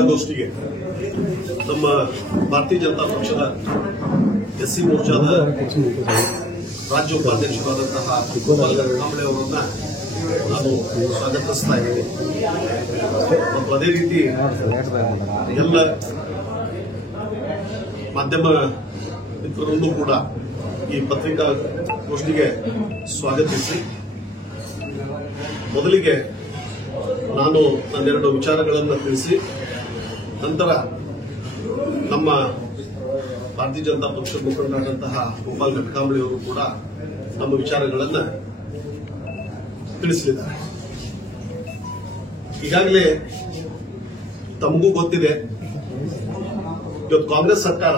ಪತ್ರಿಕಾಗೋಷ್ಠಿಗೆ ನಮ್ಮ ಭಾರತೀಯ ಜನತಾ ಪಕ್ಷದ ಎಸ್ಸಿ ಮೋರ್ಚಾದ ರಾಜ್ಯ ಉಪಾಧ್ಯಕ್ಷರಾದಂತಹ ಗೋಪಾಲ್ ಗರ್ಕಾಂಬಳೆ ಅವರನ್ನ ನಾನು ಸ್ವಾಗತಿಸ್ತಾ ಇದ್ದೀನಿ. ಮತ್ತು ಅದೇ ರೀತಿ ಎಲ್ಲ ಮಾಧ್ಯಮ ಮಿತ್ರರನ್ನು ಕೂಡ ಈ ಪತ್ರಿಕಾಗೋಷ್ಠಿಗೆ ಸ್ವಾಗತಿಸಿ, ಮೊದಲಿಗೆ ನಾನು ನನ್ನೆರಡು ವಿಚಾರಗಳನ್ನು ತಿಳಿಸಿ ನಂತರ ನಮ್ಮ ಭಾರತೀಯ ಜನತಾ ಪಕ್ಷದ ಮುಖಂಡರಾದಂತಹ ಗೋಪಾಲ್ ಗರ್ಕಾಂಬಳೆ ಅವರು ಕೂಡ ನಮ್ಮ ವಿಚಾರಗಳನ್ನು ತಿಳಿಸಲಿದ್ದಾರೆ. ಈಗಾಗಲೇ ತಮಗೂ ಗೊತ್ತಿದೆ, ಇವತ್ತು ಕಾಂಗ್ರೆಸ್ ಸರ್ಕಾರ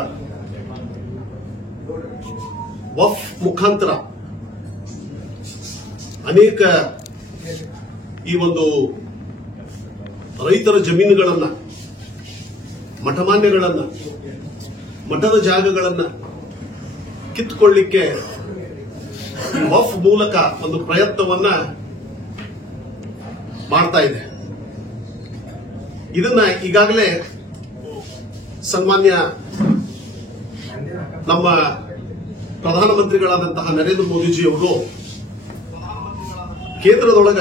ವಫ್ ಮುಖಾಂತರ ಅನೇಕ ಈ ಒಂದು ರೈತರ ಜಮೀನುಗಳನ್ನ, ಮಠಮಾನ್ಯಗಳನ್ನ, ಮಠದ ಜಾಗಗಳನ್ನ ಕಿತ್ತುಕೊಳ್ಳಿಕ್ಕೆ ವಫ್ ಮೂಲಕ ಒಂದು ಪ್ರಯತ್ನವನ್ನ ಮಾಡ್ತಾ ಇದೆ. ಇದನ್ನ ಈಗಾಗಲೇ ಸನ್ಮಾನ್ಯ ನಮ್ಮ ಪ್ರಧಾನಮಂತ್ರಿಗಳಾದಂತಹ ನರೇಂದ್ರ ಮೋದಿಜಿಯವರು ಕೇಂದ್ರದೊಳಗ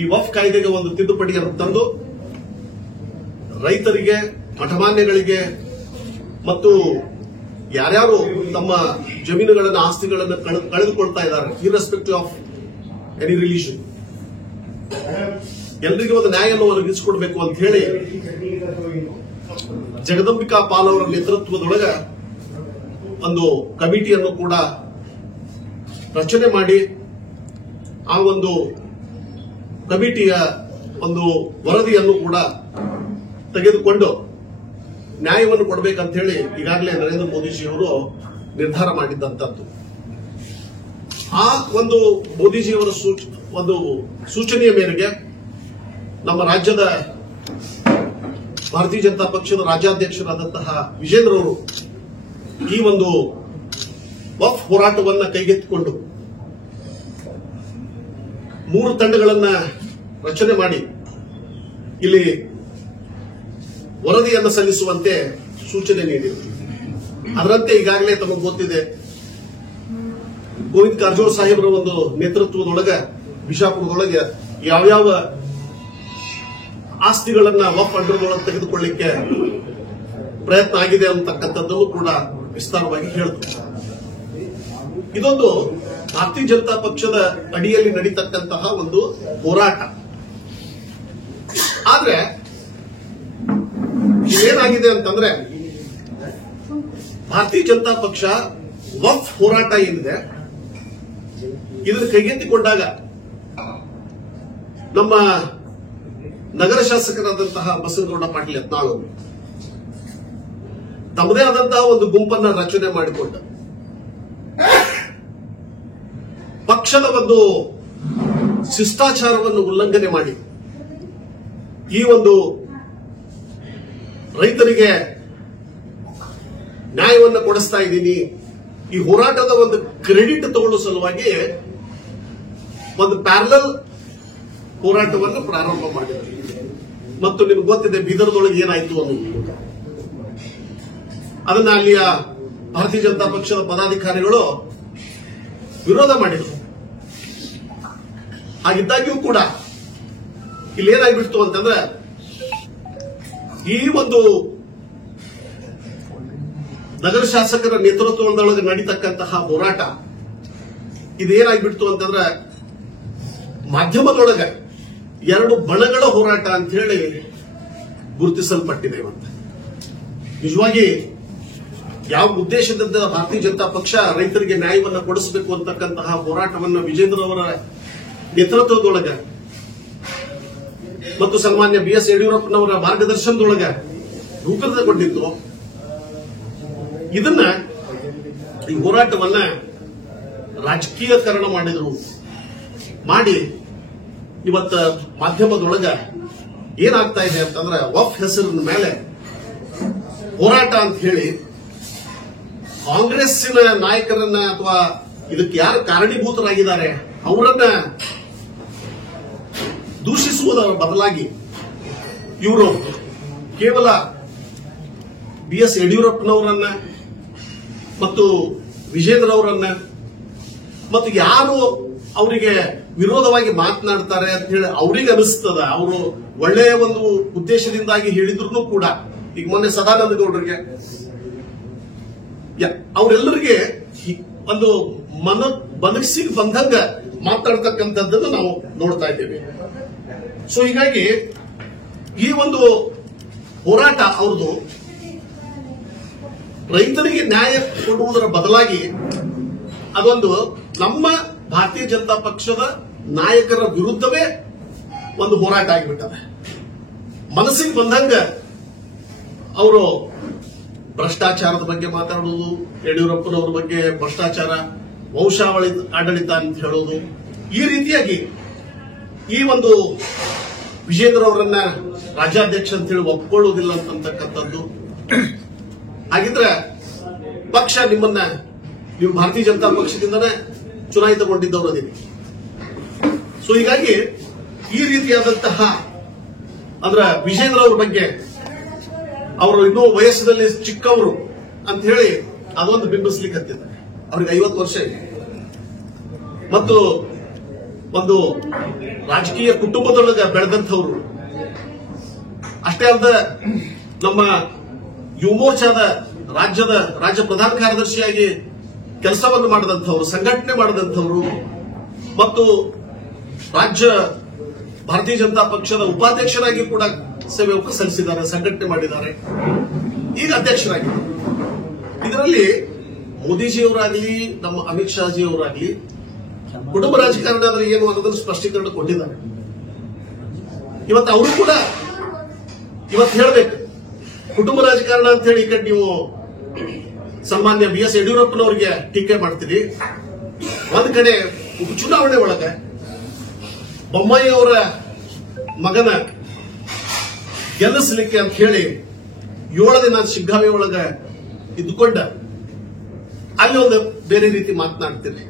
ಈ ವಫ್ ಕಾಯ್ದೆಗೆ ಒಂದು ತಿದ್ದುಪಡಿಯನ್ನು ತಂದು ರೈತರಿಗೆ, ಮಠಮಾನ್ಯಗಳಿಗೆ ಮತ್ತು ಯಾರ್ಯಾರು ತಮ್ಮ ಜಮೀನುಗಳನ್ನು, ಆಸ್ತಿಗಳನ್ನು ಕಳೆದುಕೊಳ್ತಾ ಇದ್ದಾರೆ, ಇರ್ರೆಸ್ಪೆಕ್ಟಿವ್ ಆಫ್ ಎನಿ ರಿಲಿಜನ್, ಎಲ್ಲರಿಗೂ ಒಂದು ನ್ಯಾಯವನ್ನು ಒದಗಿಸಿಕೊಡಬೇಕು ಅಂತ ಹೇಳಿ ಜಗದಂಬಿಕಾ ಪಾಲ್ ಅವರ ನೇತೃತ್ವದೊಳಗ ಒಂದು ಕಮಿಟಿಯನ್ನು ಕೂಡ ರಚನೆ ಮಾಡಿ ಆ ಒಂದು ಕಮಿಟಿಯ ಒಂದು ವರದಿಯನ್ನು ಕೂಡ ತೆಗೆದುಕೊಂಡು ನ್ಯಾಯವನ್ನು ಕೊಡಬೇಕಂತ ಹೇಳಿ ಈಗಾಗಲೇ ನರೇಂದ್ರ ಮೋದಿಜಿಯವರು ನಿರ್ಧಾರ ಮಾಡಿದ್ದಂಥದ್ದು. ಆ ಒಂದು ಮೋದಿಜಿಯವರ ಒಂದು ಸೂಚನೆಯ ಮೇರೆಗೆ ನಮ್ಮ ರಾಜ್ಯದ ಭಾರತೀಯ ಜನತಾ ಪಕ್ಷದ ರಾಜ್ಯಾಧ್ಯಕ್ಷರಾದಂತಹ ವಿಜೇಂದ್ರ ಅವರು ಈ ಒಂದು ವಫ್ ಹೋರಾಟವನ್ನು ಕೈಗೆತ್ತಿಕೊಂಡು 3 ತಂಡಗಳನ್ನು ರಚನೆ ಮಾಡಿ ಇಲ್ಲಿ ವರದಿಯನ್ನು ಸಲ್ಲಿಸುವಂತೆ ಸೂಚನೆ ನೀಡಿದರು. ಅದರಂತೆ ಈಗಾಗಲೇ ತಮಗೆ ಗೊತ್ತಿದೆ, ಗೋವಿಂದ ಕಾರಜೋಳ ಸಾಹೇಬರ ಒಂದು ನೇತೃತ್ವದೊಳಗ ಬಿಜಾಪುರದೊಳಗೆ ಯಾವ್ಯಾವ ಆಸ್ತಿಗಳನ್ನ ವಫ್ ಅಂಡರ್ದೊಳಗೆ ತೆಗೆದುಕೊಳ್ಳಿಕ್ಕೆ ಪ್ರಯತ್ನ ಆಗಿದೆ ಅಂತಕ್ಕಂಥದ್ದನ್ನು ಕೂಡ ವಿಸ್ತಾರವಾಗಿ ಹೇಳಿದ್ರು. ಇದೊಂದು ಭಾರತೀಯ ಜನತಾ ಪಕ್ಷದ ಅಡಿಯಲ್ಲಿ ನಡೀತಕ್ಕಂತಹ ಒಂದು ಹೋರಾಟ. ಆದ್ರೆ ಏನಾಗಿದೆ ಅಂತಂದ್ರೆ, ಭಾರತೀಯ ಜನತಾ ಪಕ್ಷ ವಫ್ ಹೋರಾಟ ಏನಿದೆ ಇದನ್ನು ಕೈಗೆತ್ತಿಕೊಂಡಾಗ ನಮ್ಮ ನಗರ ಶಾಸಕರಾದಂತಹ ಬಸನಗೌಡ ಪಾಟೀಲ್ ಯತ್ನಾಳ್ ಅವರು ತಮ್ಮದೇ ಆದಂತಹ ಒಂದು ಗುಂಪನ್ನ ರಚನೆ ಮಾಡಿಕೊಂಡ ಪಕ್ಷದ ಒಂದು ಶಿಷ್ಟಾಚಾರವನ್ನು ಉಲ್ಲಂಘನೆ ಮಾಡಿ ಈ ಒಂದು ರೈತರಿಗೆ ನ್ಯಾಯವನ್ನು ಕೊಡಿಸ್ತಾ ಇದ್ದೀನಿ, ಈ ಹೋರಾಟದ ಒಂದು ಕ್ರೆಡಿಟ್ ತಗೊಳ್ಳೋ ಸಲುವಾಗಿ ಒಂದು ಪ್ಯಾರಲಲ್ ಹೋರಾಟವನ್ನು ಪ್ರಾರಂಭ ಮಾಡಿದ್ರು. ಮತ್ತು ನಿಮ್ಗೆ ಗೊತ್ತಿದೆ ಬೀದರ್ದೊಳಗೆ ಏನಾಯ್ತು ಅನ್ನೋದು. ಅದನ್ನ ಅಲ್ಲಿಯ ಭಾರತೀಯ ಜನತಾ ಪಕ್ಷದ ಪದಾಧಿಕಾರಿಗಳು ವಿರೋಧ ಮಾಡಿದರು. ಹಾಗಿದ್ದಾಗ್ಯೂ ಕೂಡ ಇಲ್ಲಿ ಏನಾಗ್ಬಿಡ್ತು ಅಂತಂದ್ರೆ, ಈ ಒಂದು ನಗರ ಶಾಸಕರ ನೇತೃತ್ವದೊಳಗೆ ನಡೀತಕ್ಕಂತಹ ಹೋರಾಟ ಇದೇನಾಗ್ಬಿಡ್ತು ಅಂತಂದ್ರೆ, ಮಾಧ್ಯಮದೊಳಗೆ 2 ಬಣಗಳ ಹೋರಾಟ ಅಂತ ಹೇಳಿ ಗುರುತಿಸಲ್ಪಟ್ಟಿದೆ. ಇವತ್ತು ನಿಜವಾಗಿ ಯಾವ ಉದ್ದೇಶದಿಂದ ಭಾರತೀಯ ಜನತಾ ಪಕ್ಷ ರೈತರಿಗೆ ನ್ಯಾಯವನ್ನು ಕೊಡಿಸಬೇಕು ಅಂತಕ್ಕಂತಹ ಹೋರಾಟವನ್ನು ವಿಜೇಂದ್ರ ಅವರ ನೇತೃತ್ವದೊಳಗೆ ಮತ್ತು ಸನ್ಮಾನ್ಯ BS ಯಡಿಯೂರಪ್ಪನವರ ಮಾರ್ಗದರ್ಶನದೊಳಗೆ ರೂಪಿತಗೊಂಡಿತ್ತು, ಇದನ್ನ ಈ ಹೋರಾಟವನ್ನ ರಾಜಕೀಯಕರಣ ಮಾಡಿ ಇವತ್ತ ಮಾಧ್ಯಮದೊಳಗ ಏನಾಗ್ತಾ ಇದೆ ಅಂತಂದ್ರೆ, ವಫ್ ಹೆಸರಿನ ಮೇಲೆ ಹೋರಾಟ ಅಂತ ಹೇಳಿ ಕಾಂಗ್ರೆಸ್ಸಿನ ನಾಯಕರನ್ನ ಅಥವಾ ಇದಕ್ಕೆ ಯಾರು ಕಾರಣೀಭೂತರಾಗಿದ್ದಾರೆ ಅವರನ್ನ ದೂಷಿಸುವುದರ ಬದಲಾಗಿ ಇವರು ಕೇವಲ BS ಯಡಿಯೂರಪ್ಪನವರನ್ನ ಮತ್ತು ವಿಜೇಂದ್ರ ಅವರನ್ನ ಮತ್ತು ಯಾರು ಅವರಿಗೆ ವಿರೋಧವಾಗಿ ಮಾತನಾಡ್ತಾರೆ ಅಂತ ಹೇಳಿ ಅವ್ರಿಗೆ ಅನಿಸ್ತದ, ಅವರು ಒಳ್ಳೆಯ ಒಂದು ಉದ್ದೇಶದಿಂದಾಗಿ ಹೇಳಿದ್ರು ಕೂಡ, ಈಗ ಮೊನ್ನೆ ಸದಾನಂದ ಗೌಡರಿಗೆ ಅವರೆಲ್ಲರಿಗೆ ಒಂದು ಬದುಕಿಸಿಗೆ ಬಂದಂಗ ಮಾತಾಡ್ತಕ್ಕಂಥದ್ದನ್ನು ನಾವು ನೋಡ್ತಾ ಇದ್ದೇವೆ. ಸೊ ಹೀಗಾಗಿ ಈ ಒಂದು ಹೋರಾಟ ಅವ್ರದ್ದು ರೈತರಿಗೆ ನ್ಯಾಯ ಕೊಡುವುದರ ಬದಲಾಗಿ ಅದೊಂದು ನಮ್ಮ ಭಾರತೀಯ ಜನತಾ ಪಕ್ಷದ ನಾಯಕರ ವಿರುದ್ಧವೇ ಒಂದು ಹೋರಾಟ ಆಗಿಬಿಟ್ಟದೆ. ಮನಸ್ಸಿಗೆ ಬಂದಂಗ ಅವರು ಭ್ರಷ್ಟಾಚಾರದ ಬಗ್ಗೆ ಮಾತಾಡುವುದು, ಯಡಿಯೂರಪ್ಪನವರ ಬಗ್ಗೆ ಭ್ರಷ್ಟಾಚಾರ, ವಂಶಾವಳಿ ಆಡಳಿತ ಅಂತ ಹೇಳೋದು, ಈ ರೀತಿಯಾಗಿ ಈ ಒಂದು ವಿಜೇಂದ್ರ ಅವರನ್ನ ರಾಜ್ಯಾಧ್ಯಕ್ಷ ಅಂತ ಹೇಳಿ ಒಪ್ಕೊಳ್ಳುವುದಿಲ್ಲ ಅಂತಕ್ಕಂಥದ್ದು. ಹಾಗಿದ್ರೆ ಪಕ್ಷ ನಿಮ್ಮನ್ನ, ನೀವು ಭಾರತೀಯ ಜನತಾ ಪಕ್ಷದಿಂದನೇ ಚುನಾಯಿತಗೊಂಡಿದ್ದವರು ಅದೀನಿ. ಸೊ ಹೀಗಾಗಿ ಈ ರೀತಿಯಾದಂತಹ ಅಂದ್ರೆ ವಿಜೇಂದ್ರ ಅವರ ಬಗ್ಗೆ ಅವರು ಇನ್ನೂ ವಯಸ್ಸಿನಲ್ಲಿ ಚಿಕ್ಕವರು ಅಂತ ಹೇಳಿ ಅದೊಂದು ಬಿಂಬಿಸ್ಲಿಕ್ಕೆ ಹತ್ತಿದ್ದಾರೆ. ಅವ್ರಿಗೆ 50 ವರ್ಷ ಇದೆ ಮತ್ತು ಒಂದು ರಾಜಕೀಯ ಕುಟುಂಬದೊಳಗೆ ಬೆಳೆದಂಥವ್ರು. ಅಷ್ಟೇ ಅಲ್ಲದೆ ನಮ್ಮ ಯುವ ಮೋರ್ಚಾದ ರಾಜ್ಯ ಪ್ರಧಾನ ಕಾರ್ಯದರ್ಶಿಯಾಗಿ ಕೆಲಸವನ್ನು ಮಾಡಿದಂಥವ್ರು, ಸಂಘಟನೆ ಮಾಡಿದಂಥವ್ರು ಮತ್ತು ರಾಜ್ಯ ಭಾರತೀಯ ಜನತಾ ಪಕ್ಷದ ಉಪಾಧ್ಯಕ್ಷರಾಗಿ ಕೂಡ ಸೇವೆ ಸಲ್ಲಿಸಿದ್ದಾರೆ, ಸಂಘಟನೆ ಮಾಡಿದ್ದಾರೆ, ಈಗ ಅಧ್ಯಕ್ಷರಾಗಿದ್ದಾರೆ. ಇದರಲ್ಲಿ ಮೋದಿಜಿಯವರಾಗಲಿ ನಮ್ಮ ಅಮಿತ್ ಶಾಜಿಯವರಾಗಲಿ ಕುಟುಂಬ ರಾಜಕಾರಣ ಅಂದ್ರೆ ಏನು ಅನ್ನೋದನ್ನು ಸ್ಪಷ್ಟೀಕರಣ ಕೊಟ್ಟಿದ್ದಾರೆ. ಇವತ್ತು ಅವರು ಕೂಡ ಇವತ್ತು ಹೇಳಬೇಕು, ಕುಟುಂಬ ರಾಜಕಾರಣ ಅಂತ ಹೇಳಿ ಈ ಕಡೆ ನೀವು ಸನ್ಮಾನ್ಯ BS ಯಡಿಯೂರಪ್ಪನವರಿಗೆ ಟೀಕೆ ಮಾಡ್ತೀರಿ, ಒಂದ್ ಕಡೆ ಉಪಚುನಾವಣೆ ಒಳಗೆ ಬೊಮ್ಮಾಯಿ ಅವರ ಮಗನ ಗೆಲ್ಲಿಸಲಿಕ್ಕೆ ಅಂತ ಹೇಳಿ 7 ದಿನ ಶಿಗ್ಗಾವಿ ಒಳಗೆ ಇದ್ದುಕೊಂಡ ಅಲ್ಲಿ ಒಂದು ಬೇರೆ ರೀತಿ ಮಾತನಾಡ್ತೀರಿ.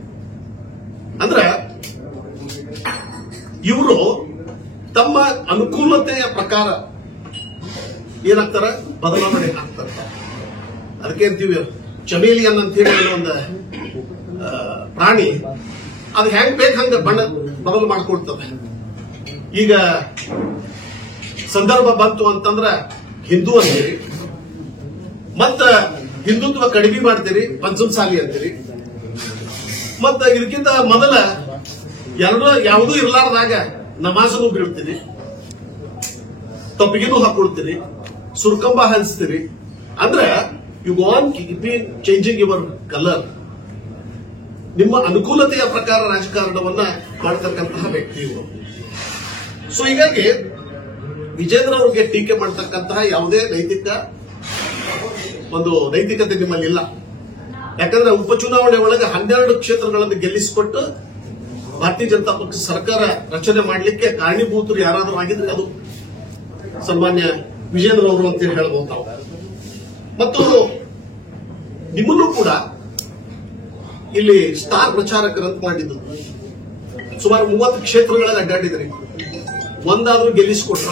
ಅಂದ್ರೆ ಇವರು ತಮ್ಮ ಅನುಕೂಲತೆಯ ಪ್ರಕಾರ ಏನಾಗ್ತಾರ, ಬದಲಾವಣೆ ಆಗ್ತಾರೆ. ಅದಕ್ಕೆ ಅಂತೀವಿ ಚಮೇಲಿಯನ್ ಅಂತ ಹೇಳಿ ಒಂದು ಪ್ರಾಣಿ, ಅದು ಹೆಂಗ್ ಬೇಕು ಹಂಗ ಬಣ್ಣ ಬದಲು ಮಾಡ್ಕೊಳ್ತದೆ. ಈಗ ಸಂದರ್ಭ ಬಂತು ಅಂತಂದ್ರ ಹಿಂದೂ ಅಂತೀರಿ, ಮತ್ತ ಹಿಂದುತ್ವ ಕಡಿಮೆ ಮಾಡ್ತೀರಿ, ಪಂಚಮಸಾಲಿ ಅಂತೀರಿ, ಮತ್ತ ಇದಕ್ಕಿಂತ ಮೊದಲ ಯಾವುದೂ ಇರ್ಲಾರ್ದಾಗ ನಮಾಜನ್ನು ಬೀಳ್ತೀರಿ, ತಪ್ಪಿಗೆನೂ ಹಾಕೊಳ್ತೀರಿ, ಸುರ್ಕಂಬ ಹಂಚ್ತೀರಿ. ಅಂದ್ರೆ you gone keeping changing your colour. ನಿಮ್ಮ ಅನುಕೂಲತೆಯ ಪ್ರಕಾರ ರಾಜಕಾರಣವನ್ನ ಮಾಡ್ತಕ್ಕಂತಹ ವ್ಯಕ್ತಿ ಇವರು. ಸೊ ಹೀಗಾಗಿ ವಿಜೇಂದ್ರ ಅವರಿಗೆ ಟೀಕೆ ಮಾಡತಕ್ಕಂತಹ ಯಾವುದೇ ನೈತಿಕತೆ ನಿಮ್ಮಲ್ಲಿ ಇಲ್ಲ. ಯಾಕಂದ್ರೆ ಉಪಚುನಾವಣೆ ಒಳಗೆ 12 ಕ್ಷೇತ್ರಗಳನ್ನು ಗೆಲ್ಲಿಸಿಕೊಟ್ಟು ಭಾರತೀಯ ಜನತಾ ಪಕ್ಷ ಸರ್ಕಾರ ರಚನೆ ಮಾಡಲಿಕ್ಕೆ ಕಾರಣೀಭೂತರು ಯಾರಾದರೂ ಆಗಿದ್ರೆ ಅದು ಸನ್ಮಾನ್ಯ ವಿಜೇಂದ್ರ ಅವರು ಅಂತ ಹೇಳ್ಬೋದು ನಾವು. ಮತ್ತು ನಿಮ್ಮನ್ನು ಕೂಡ ಇಲ್ಲಿ ಸ್ಟಾರ್ ಪ್ರಚಾರಕರಂತ ಮಾಡಿದ್ದು, ಸುಮಾರು 30 ಕ್ಷೇತ್ರಗಳಲ್ಲಿ ಅಡ್ಡಾಡಿದ್ರಿ, ಒಂದಾದ್ರೂ ಗೆಲ್ಲಿಸಿಕೊಟ್ರ?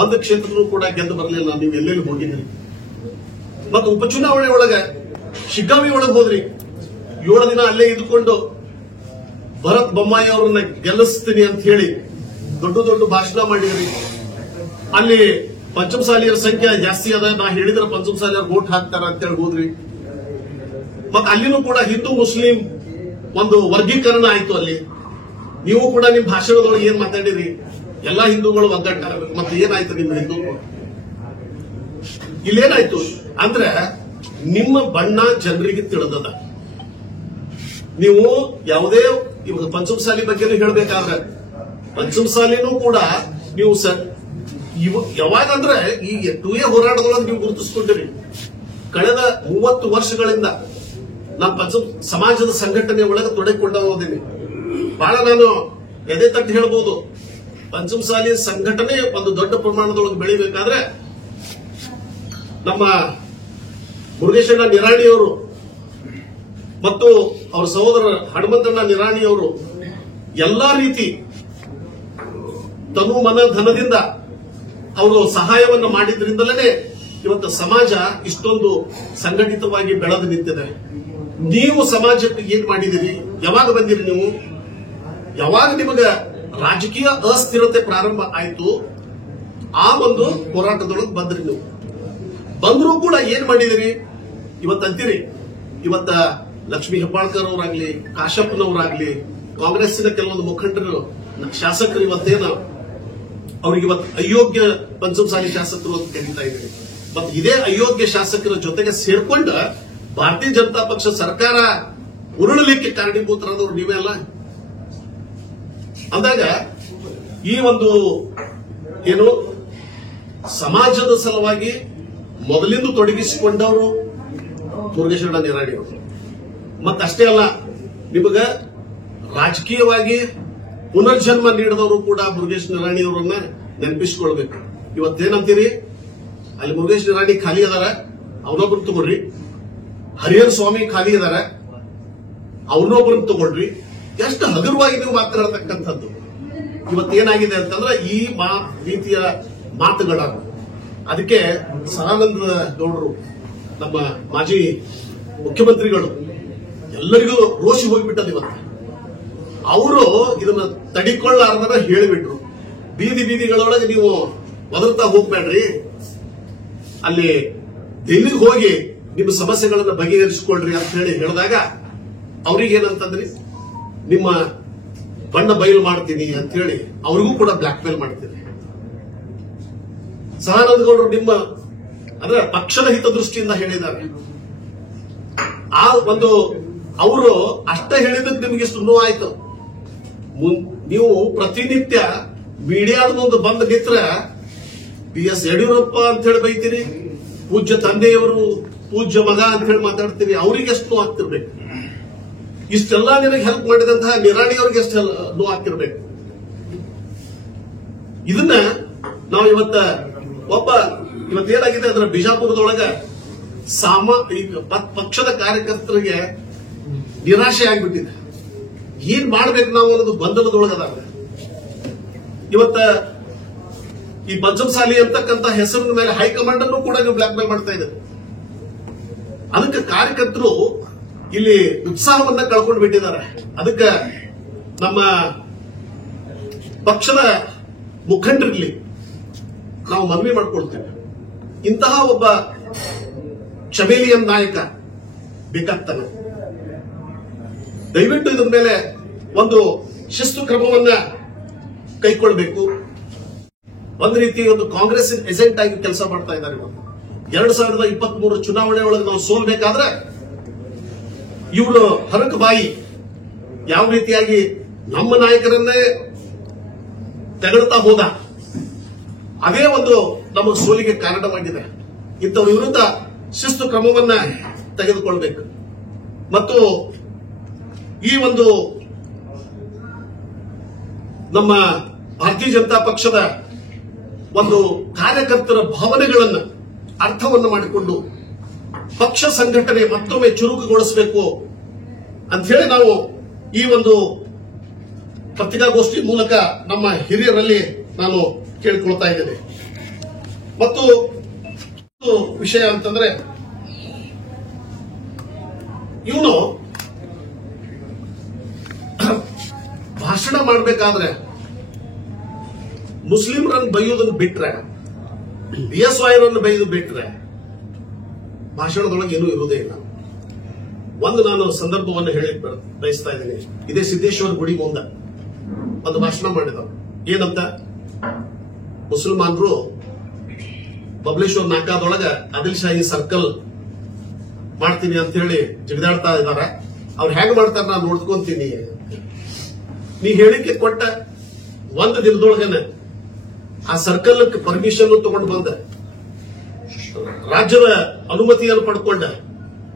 ಒಂದು ಕ್ಷೇತ್ರನೂ ಕೂಡ ಗೆದ್ದು ಬರಲಿಲ್ಲ. ನೀವು ಎಲ್ಲೆಲ್ಲಿ ಹೋಗಿದ್ರಿ? ಮತ್ತು ಉಪಚುನಾವಣೆ ಒಳಗೆ ಶಿಗ್ಗಾವಿ ಒಳಗೆ ಹೋದ್ರಿ, 7 ದಿನ ಅಲ್ಲೇ ಇದ್ಕೊಂಡು ಭರತ್ ಬೊಮ್ಮಾಯಿ ಅವರನ್ನ ಗೆಲ್ಲಿಸ್ತೀನಿ ಅಂತ ಹೇಳಿ ದೊಡ್ಡ ದೊಡ್ಡ ಭಾಷಣ ಮಾಡಿದ್ರಿ. ಅಲ್ಲಿ ಪಂಚಮಸಾಲಿಯರ ಸಂಖ್ಯೆ ಜಾಸ್ತಿ ಅದ, ನಾ ಹೇಳಿದ್ರೆ ಪಂಚಮಸಾಲಿಯರು ವೋಟ್ ಹಾಕ್ತಾರ ಅಂತ ಹೇಳಿ ಹೋದ್ರಿ. ಮತ್ತೆ ಅಲ್ಲಿನೂ ಕೂಡ ಹಿಂದೂ ಮುಸ್ಲಿಂ ಒಂದು ವರ್ಗೀಕರಣ ಆಯ್ತು. ಅಲ್ಲಿ ನೀವು ಕೂಡ ನಿಮ್ ಭಾಷಣದೊಳಗೆ ಏನ್ ಮಾತಾಡಿರಿ, ಎಲ್ಲಾ ಹಿಂದೂಗಳು ಒಗ್ಗಟ್ಟಾಗಬೇಕು. ಮತ್ತೆ ಏನಾಯ್ತು ನಿಮ್ಮ ಹಿಂದೂಗಳು? ಇಲ್ಲೇನಾಯ್ತು ಅಂದ್ರೆ ನಿಮ್ಮ ಬಣ್ಣ ಜನರಿಗೆ ತಿಳಿದದ. ನೀವು ಯಾವುದೇ ಇವಾಗ ಪಂಚಮಸಾಲಿ ಬಗ್ಗೆನೂ ಹೇಳಬೇಕಾದ್ರೆ ಪಂಚಮಸಾಲಿನೂ ಕೂಡ ನೀವು ಯಾವಾಗಂದ್ರೆ ಈ 2A ಹೋರಾಟದೊಳಗೆ ನೀವು ಗುರುತಿಸ್ಕೊಂಡಿರಿ. ಕಳೆದ 30 ವರ್ಷಗಳಿಂದ ನಾನು ಸಮಾಜದ ಸಂಘಟನೆ ಒಳಗೆ ತೊಡಗಿಕೊಂಡೋದೀನಿ. ಬಹಳ ನಾನು ಎದೆ ತಟ್ಟು ಹೇಳ್ಬೋದು, ಪಂಚಮಸಾಲಿ ಸಂಘಟನೆ ಒಂದು ದೊಡ್ಡ ಪ್ರಮಾಣದೊಳಗೆ ಬೆಳಿಬೇಕಾದ್ರೆ ನಮ್ಮ ಮುರುಗೇಶಣ್ಣ ನಿರಾಣಿಯವರು ಮತ್ತು ಅವರ ಸಹೋದರ ಹನುಮಂತಣ್ಣ ನಿರಾಣಿಯವರು ಎಲ್ಲಾ ರೀತಿ ತನು ಮನ ಧನದಿಂದ ಅವರು ಸಹಾಯವನ್ನು ಮಾಡಿದ್ರಿಂದಲೇ ಇವತ್ತು ಸಮಾಜ ಇಷ್ಟೊಂದು ಸಂಘಟಿತವಾಗಿ ಬೆಳೆದು ನಿಂತಿದೆ. ನೀವು ಸಮಾಜಕ್ಕೆ ಏನ್ ಮಾಡಿದಿರಿ? ಯಾವಾಗ ಬಂದಿರಿ ನೀವು? ಯಾವಾಗ ನಿಮಗ ರಾಜಕೀಯ ಅಸ್ಥಿರತೆ ಪ್ರಾರಂಭ ಆಯ್ತು ಆ ಒಂದು ಹೋರಾಟದೊಳಗೆ ಬಂದ್ರಿ. ನೀವು ಬಂದರೂ ಕೂಡ ಏನ್ ಮಾಡಿದಿರಿ? ಇವತ್ತಂತೀರಿ ಇವತ್ತ ಲಕ್ಷ್ಮೀ ಹೆಬ್ಬಾಳ್ಕರ್ ಅವರಾಗ್ಲಿ, ಕಾಶಪ್ಪನವರಾಗ್ಲಿ, ಕಾಂಗ್ರೆಸ್ಸಿನ ಕೆಲವೊಂದು ಮುಖಂಡರು, ಶಾಸಕರು ಇವತ್ತೇನು ಅವ್ರಿಗೆ ಇವತ್ತು ಅಯೋಗ್ಯ ಪಂಚಮಸಾಲಿ ಶಾಸಕರು ಅಂತ ಕರೀತಾ ಇದ್ದೀರಿ. ಮತ್ತೆ ಇದೇ ಅಯೋಗ್ಯ ಶಾಸಕರ ಜೊತೆಗೆ ಸೇರ್ಕೊಂಡ ಭಾರತೀಯ ಜನತಾ ಪಕ್ಷ ಸರ್ಕಾರ ಉರುಳಲಿಕ್ಕೆ ಕಾರಣೀಭೂತರಾದವರು ನೀವೇ ಅಲ್ಲ. ಅಂದಾಗ ಈ ಒಂದು ಏನು ಸಮಾಜದ ಸಲುವಾಗಿ ಮೊದಲಿಂದ ತೊಡಗಿಸಿಕೊಂಡವರು ಮುರುಗೇಶ್ವರ ನಿರಾಣಿ ಅವರು. ಮತ್ತಷ್ಟೇ ಅಲ್ಲ, ನಿಮಗ ರಾಜಕೀಯವಾಗಿ ಪುನರ್ಜನ್ಮ ನೀಡಿದವರು ಕೂಡ ಮುರುಗೇಶ್ ನಿರಾಣಿ ಅವರನ್ನ ನೆನಪಿಸಿಕೊಳ್ಬೇಕು. ಇವತ್ತೇನಂತೀರಿ? ಅಲ್ಲಿ ಮುರುಗೇಶ್ ನಿರಾಣಿ ಖಾಲಿ ಅದಾರ, ಅವನೊಬ್ಬರು ತಗೊಳ್ರಿ. ಹರಿಹರ ಸ್ವಾಮಿ ಖಾಲಿ ಅದಾರ, ಅವನೊಬ್ಬರನ್ನ ತಗೊಳ್ರಿ. ಎಷ್ಟು ಹಗುರವಾಗಿ ನೀವು ಮಾತನಾಡತಕ್ಕಂಥದ್ದು. ಇವತ್ತೇನಾಗಿದೆ ಅಂತಂದ್ರೆ ಈ ರೀತಿಯ ಮಾತುಗಳ ಅದಕ್ಕೆ ಸದಾನಂದ ಗೌಡರು ನಮ್ಮ ಮಾಜಿ ಮುಖ್ಯಮಂತ್ರಿಗಳು ಎಲ್ಲರಿಗೂ ರೋಷಿ ಹೋಗಿಬಿಟ್ಟದ. ಇವತ್ತು ಅವರು ಇದನ್ನ ತಡಿಕೊಳ್ಳಾರ್ದನ ಹೇಳಿಬಿಟ್ರು. ಬೀದಿ ಬೀದಿಗಳೊಳಗೆ ನೀವು ಒದರ್ತಾ ಹೋಗ್ಬೇಡ್ರಿ, ಅಲ್ಲಿ ದಿಲ್ಲಿಗೆ ಹೋಗಿ ನಿಮ್ಮ ಸಮಸ್ಯೆಗಳನ್ನ ಬಗೆಹರಿಸಿಕೊಳ್ರಿ ಅಂತ ಹೇಳಿ ಹೇಳಿದಾಗ ಅವ್ರಿಗೇನಂತಂದ್ರಿ, ನಿಮ್ಮ ಬಣ್ಣ ಬಯಲು ಮಾಡ್ತೀನಿ ಅಂತ ಹೇಳಿ ಅವ್ರಿಗೂ ಕೂಡ ಬ್ಲಾಕ್ ಮೇಲ್ ಮಾಡ್ತೀನಿ. ಸದಾನಂದ ಗೌಡರು ನಿಮ್ಮ ಅಂದ್ರೆ ಪಕ್ಷದ ಹಿತದೃಷ್ಟಿಯಿಂದ ಹೇಳಿದ್ದಾರೆ. ಆ ಒಂದು ಅವರು ಅಷ್ಟೇ ಹೇಳಿದಕ್ಕೆ ನಿಮಗೆ ಇಷ್ಟು ನೋವಾಯ್ತು. ನೀವು ಪ್ರತಿನಿತ್ಯ ಮೀಡಿಯಾದ ಮುಂದೆ ಬಂದ ನಿತ್ರ PS ಯಡಿಯೂರಪ್ಪ ಅಂತ ಹೇಳಿ ಬೈತೀರಿ, ಪೂಜ್ಯ ತಂದೆಯವರು, ಪೂಜ್ಯ ಮಗ ಅಂತ ಹೇಳಿ ಮಾತಾಡ್ತೀರಿ. ಅವ್ರಿಗೆ ಎಷ್ಟು ನೋವು ಆಗ್ತಿರ್ಬೇಕು. ಇಷ್ಟೆಲ್ಲ ನಿನಗೆ ಹೆಲ್ಪ್ ಮಾಡಿದಂತಹ ನಿರಾಣಿ ಅವ್ರಿಗೆ ಎಷ್ಟು ನೋವು ಆಗ್ತಿರ್ಬೇಕು. ಇದನ್ನ ನಾವು ಇವತ್ತೇನಾಗಿದೆ ಅಂದ್ರೆ ಬಿಜಾಪುರದೊಳಗ ಈಗ ಪಕ್ಷದ ಕಾರ್ಯಕರ್ತರಿಗೆ ನಿರಾಶೆ ಆಗ್ಬಿಟ್ಟಿದೆ. ಏನ್ ಮಾಡ್ಬೇಕು ನಾವು ಅನ್ನೋದು ಗೊಂದಲದೊಳಗದ. ಇವತ್ತ ಈ ಪಂಚಮಸಾಲಿ ಅಂತಕ್ಕಂಥ ಹೆಸರಿನ ಮೇಲೆ ಹೈಕಮಾಂಡ್ ಅನ್ನು ಕೂಡ ನೀವು ಬ್ಲಾಕ್ ಮೇಲ್ ಮಾಡ್ತಾ ಇದ್ದೀರಿ. ಅದಕ್ಕೆ ಕಾರ್ಯಕರ್ತರು ಇಲ್ಲಿ ಉತ್ಸಾಹವನ್ನ ಕಳ್ಕೊಂಡು ಬಿಟ್ಟಿದ್ದಾರೆ. ಅದಕ್ಕೆ ನಮ್ಮ ಪಕ್ಷದ ಮುಖಂಡರಲ್ಲಿ ನಾವು ಮನವಿ ಮಾಡ್ಕೊಳ್ತೇವೆ, ಇಂತಹ ಒಬ್ಬ ಚಮೇಲಿಯನ್ ನಾಯಕ ಬೇಕಾಗ್ತಾನೆ. ದಯವಿಟ್ಟು ಇದರ ಮೇಲೆ ಒಂದು ಶಿಸ್ತು ಕ್ರಮವನ್ನ ಕೈಗೊಳ್ಳಬೇಕು. ಒಂದು ರೀತಿ ಒಂದು ಕಾಂಗ್ರೆಸ್ ಏಜೆಂಟ್ ಆಗಿ ಕೆಲಸ ಮಾಡ್ತಾ ಇದ್ದಾರೆ. 2023 ಚುನಾವಣೆ ಒಳಗೆ ನಾವು ಸೋಲ್ಬೇಕಾದ್ರೆ ಇವರು ಹರಕ ಬಾಯಿ ಯಾವ ರೀತಿಯಾಗಿ ನಮ್ಮ ನಾಯಕರನ್ನೇ ತೆಗಳ್ತಾ ಹೋದ, ಅದೇ ಒಂದು ನಮ್ಮ ಸೋಲಿಗೆ ಕಾರಣವಾಗಿದೆ. ಇಂಥವ್ರ ವಿರುದ್ಧ ಶಿಸ್ತು ಕ್ರಮವನ್ನ ತೆಗೆದುಕೊಳ್ಬೇಕು. ಮತ್ತು ಈ ಒಂದು ನಮ್ಮ ಭಾರತೀಯ ಜನತಾ ಪಕ್ಷದ ಒಂದು ಕಾರ್ಯಕರ್ತರ ಭಾವನೆಗಳನ್ನು ಅರ್ಥವನ್ನು ಮಾಡಿಕೊಂಡು ಪಕ್ಷ ಸಂಘಟನೆ ಮತ್ತೊಮ್ಮೆ ಚುರುಕುಗೊಳಿಸಬೇಕು ಅಂತ ಹೇಳಿ ನಾವು ಈ ಒಂದು ಪತ್ರಿಕಾಗೋಷ್ಠಿ ಮೂಲಕ ನಮ್ಮ ಹಿರಿಯರಲ್ಲಿ ನಾನು ಕೇಳಿಕೊಳ್ತಾ ಇದ್ದೇನೆ. ಮತ್ತು ವಿಷಯ ಅಂತಂದ್ರೆ, ಇವನು ಭಾಷಣ ಮಾಡಬೇಕಾದ್ರೆ ಮುಸ್ಲಿಮರನ್ನು ಬೈಯೋದನ್ನು ಬಿಟ್ರೆ, BSYರನ್ನು ಬೈದು ಬಿಟ್ರೆ ಭಾಷಣದೊಳಗೆ ಏನೂ ಇರುವುದೇ ಇಲ್ಲ. ಒಂದು ನಾನು ಸಂದರ್ಭವನ್ನು ಹೇಳಿ ಬಯಸ್ತಾ ಇದ್ದೀನಿ. ಇದೇ ಸಿದ್ದೇಶ್ವರ ಗುಡಿ ಮುಂದೆ ಒಂದು ಭಾಷಣ ಮಾಡಿದವರು. ಏನಂತ, ಮುಸಲ್ಮಾನರು ಬಬಲೇಶ್ವರ ನಾಕಾದೊಳಗ ಆದಿಲ್ ಶಾಹಿ ಸರ್ಕಲ್ ಮಾಡ್ತೀನಿ ಅಂತ ಹೇಳಿ ಜಿಗಿದಾಡ್ತಾ ಇದಾರೆ. ಅವ್ರು ಹೇಗೆ ಮಾಡ್ತಾರ ನಾನು ನೋಡ್ಕೊಂತೀನಿ. ನೀ ಹೇಳಿಕೆ ಕೊಟ್ಟ ಒಂದು ದಿನದೊಳಗನೆ ಆ ಸರ್ಕಲ್ ಪರ್ಮಿಷನ್ ತಗೊಂಡು ಬಂದ, ರಾಜ್ಯದ ಅನುಮತಿಯನ್ನು ಪಡ್ಕೊಂಡ,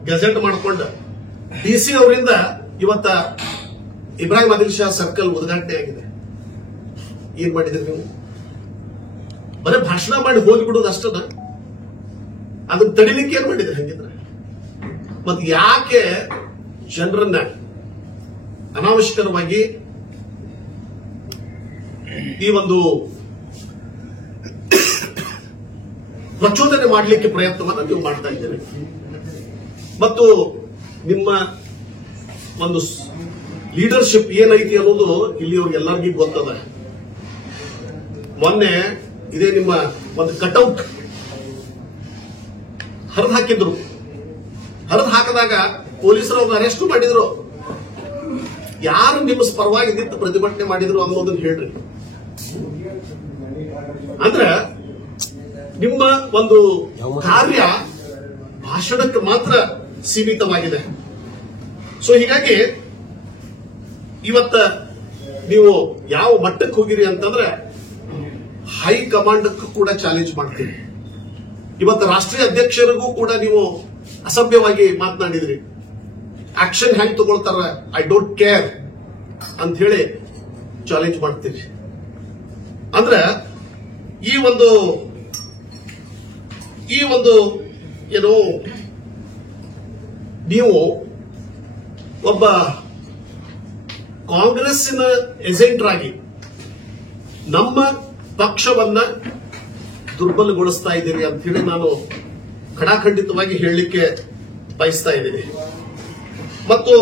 ಗೆಜೆಟ್ ಮಾಡಿಕೊಂಡ, DC ಅವರಿಂದ ಇವತ್ತ ಇಬ್ರಾಹಿಂ ಆದಿಲ್ ಶಾ ಸರ್ಕಲ್ ಉದ್ಘಾಟನೆ ಆಗಿದೆ. ಏನ್ ಮಾಡಿದ್ರಿ ನೀವು? ಬರೀ ಭಾಷಣ ಮಾಡಿ ಹೋಗಿಬಿಡೋದು ಅಷ್ಟದ. ಅದನ್ನ ತಡಿಲಿಕ್ಕೆ ಏನ್ ಮಾಡಿದ್ರಿ ಹಂಗಿದ್ರೆ? ಮತ್ತೆ ಯಾಕೆ ಜನರನ್ನ ಅನಾವಶ್ಯಕವಾಗಿ ಈ ಒಂದು ಪ್ರಚೋದನೆ ಮಾಡಲಿಕ್ಕೆ ಪ್ರಯತ್ನವನ್ನು ನೀವು ಮಾಡ್ತಾ ಇದ್ದೀರಿ. ಮತ್ತು ನಿಮ್ಮ ಒಂದು ಲೀಡರ್ಶಿಪ್ ಏನೈತಿ ಅನ್ನೋದು ಇಲ್ಲಿಯವ್ರಿಗೆಲ್ಲರಿಗೂ ಗೊತ್ತದ. ಮೊನ್ನೆ ಇದೇ ನಿಮ್ಮ ಒಂದು ಕಟೌಟ್ ಹರಿದು ಹಾಕಿದ್ರು. ಹರಿದು ಹಾಕಿದಾಗ ಪೊಲೀಸರು ಅವ್ರನ್ನ ಅರೆಸ್ಟ್ ಮಾಡಿದ್ರು. ಯಾರು ನಿಮ್ಮ ಪರವಾಗಿ ನಿಂತು ಪ್ರತಿಭಟನೆ ಮಾಡಿದ್ರು ಅನ್ನೋದನ್ನ ಹೇಳ್ರಿ. ಅಂದ್ರೆ ನಿಮ್ಮ ಒಂದು ಕಾರ್ಯ ಭಾಷಣಕ್ಕೆ ಮಾತ್ರ ಸೀಮಿತವಾಗಿದೆ. ಸೊ ಹೀಗಾಗಿ ಇವತ್ತ ನೀವು ಯಾವ ಮಟ್ಟಕ್ಕೆ ಹೋಗಿರಿ ಅಂತಂದ್ರೆ ಹೈಕಮಾಂಡ್ ಕೂಡ ಚಾಲೆಂಜ್ ಮಾಡ್ತೀರಿ. ಇವತ್ತು ರಾಷ್ಟ್ರೀಯ ಅಧ್ಯಕ್ಷರಿಗೂ ಕೂಡ ನೀವು ಅಸಭ್ಯವಾಗಿ ಮಾತನಾಡಿದ್ರಿ. ಆಕ್ಷನ್ ಹೆಂಗ್ ತಗೊಳ್ತಾರ ಐ ಡೋಂಟ್ ಕೇರ್ ಅಂತ ಹೇಳಿ ಚಾಲೆಂಜ್ ಮಾಡ್ತೀರಿ. ಅಂದ್ರೆ ಈ ಒಂದು ಏನು ನೀವು ಒಬ್ಬ ಕಾಂಗ್ರೆಸ್ಸಿನ ಏಜೆಂಟ್ ಆಗಿ ನಮ್ಮ ಪಕ್ಷವನ್ನ ದುರ್ಬಲಗೊಳಿಸ್ತಾ ಇದ್ದೀರಿ ಅಂತ ಹೇಳಿ ನಾನು ಖಡಾಖಂಡಿತವಾಗಿ ಹೇಳಲಿಕ್ಕೆ ಬಯಸ್ತಾ ಇದ್ದೀನಿ. ಮತ್ತು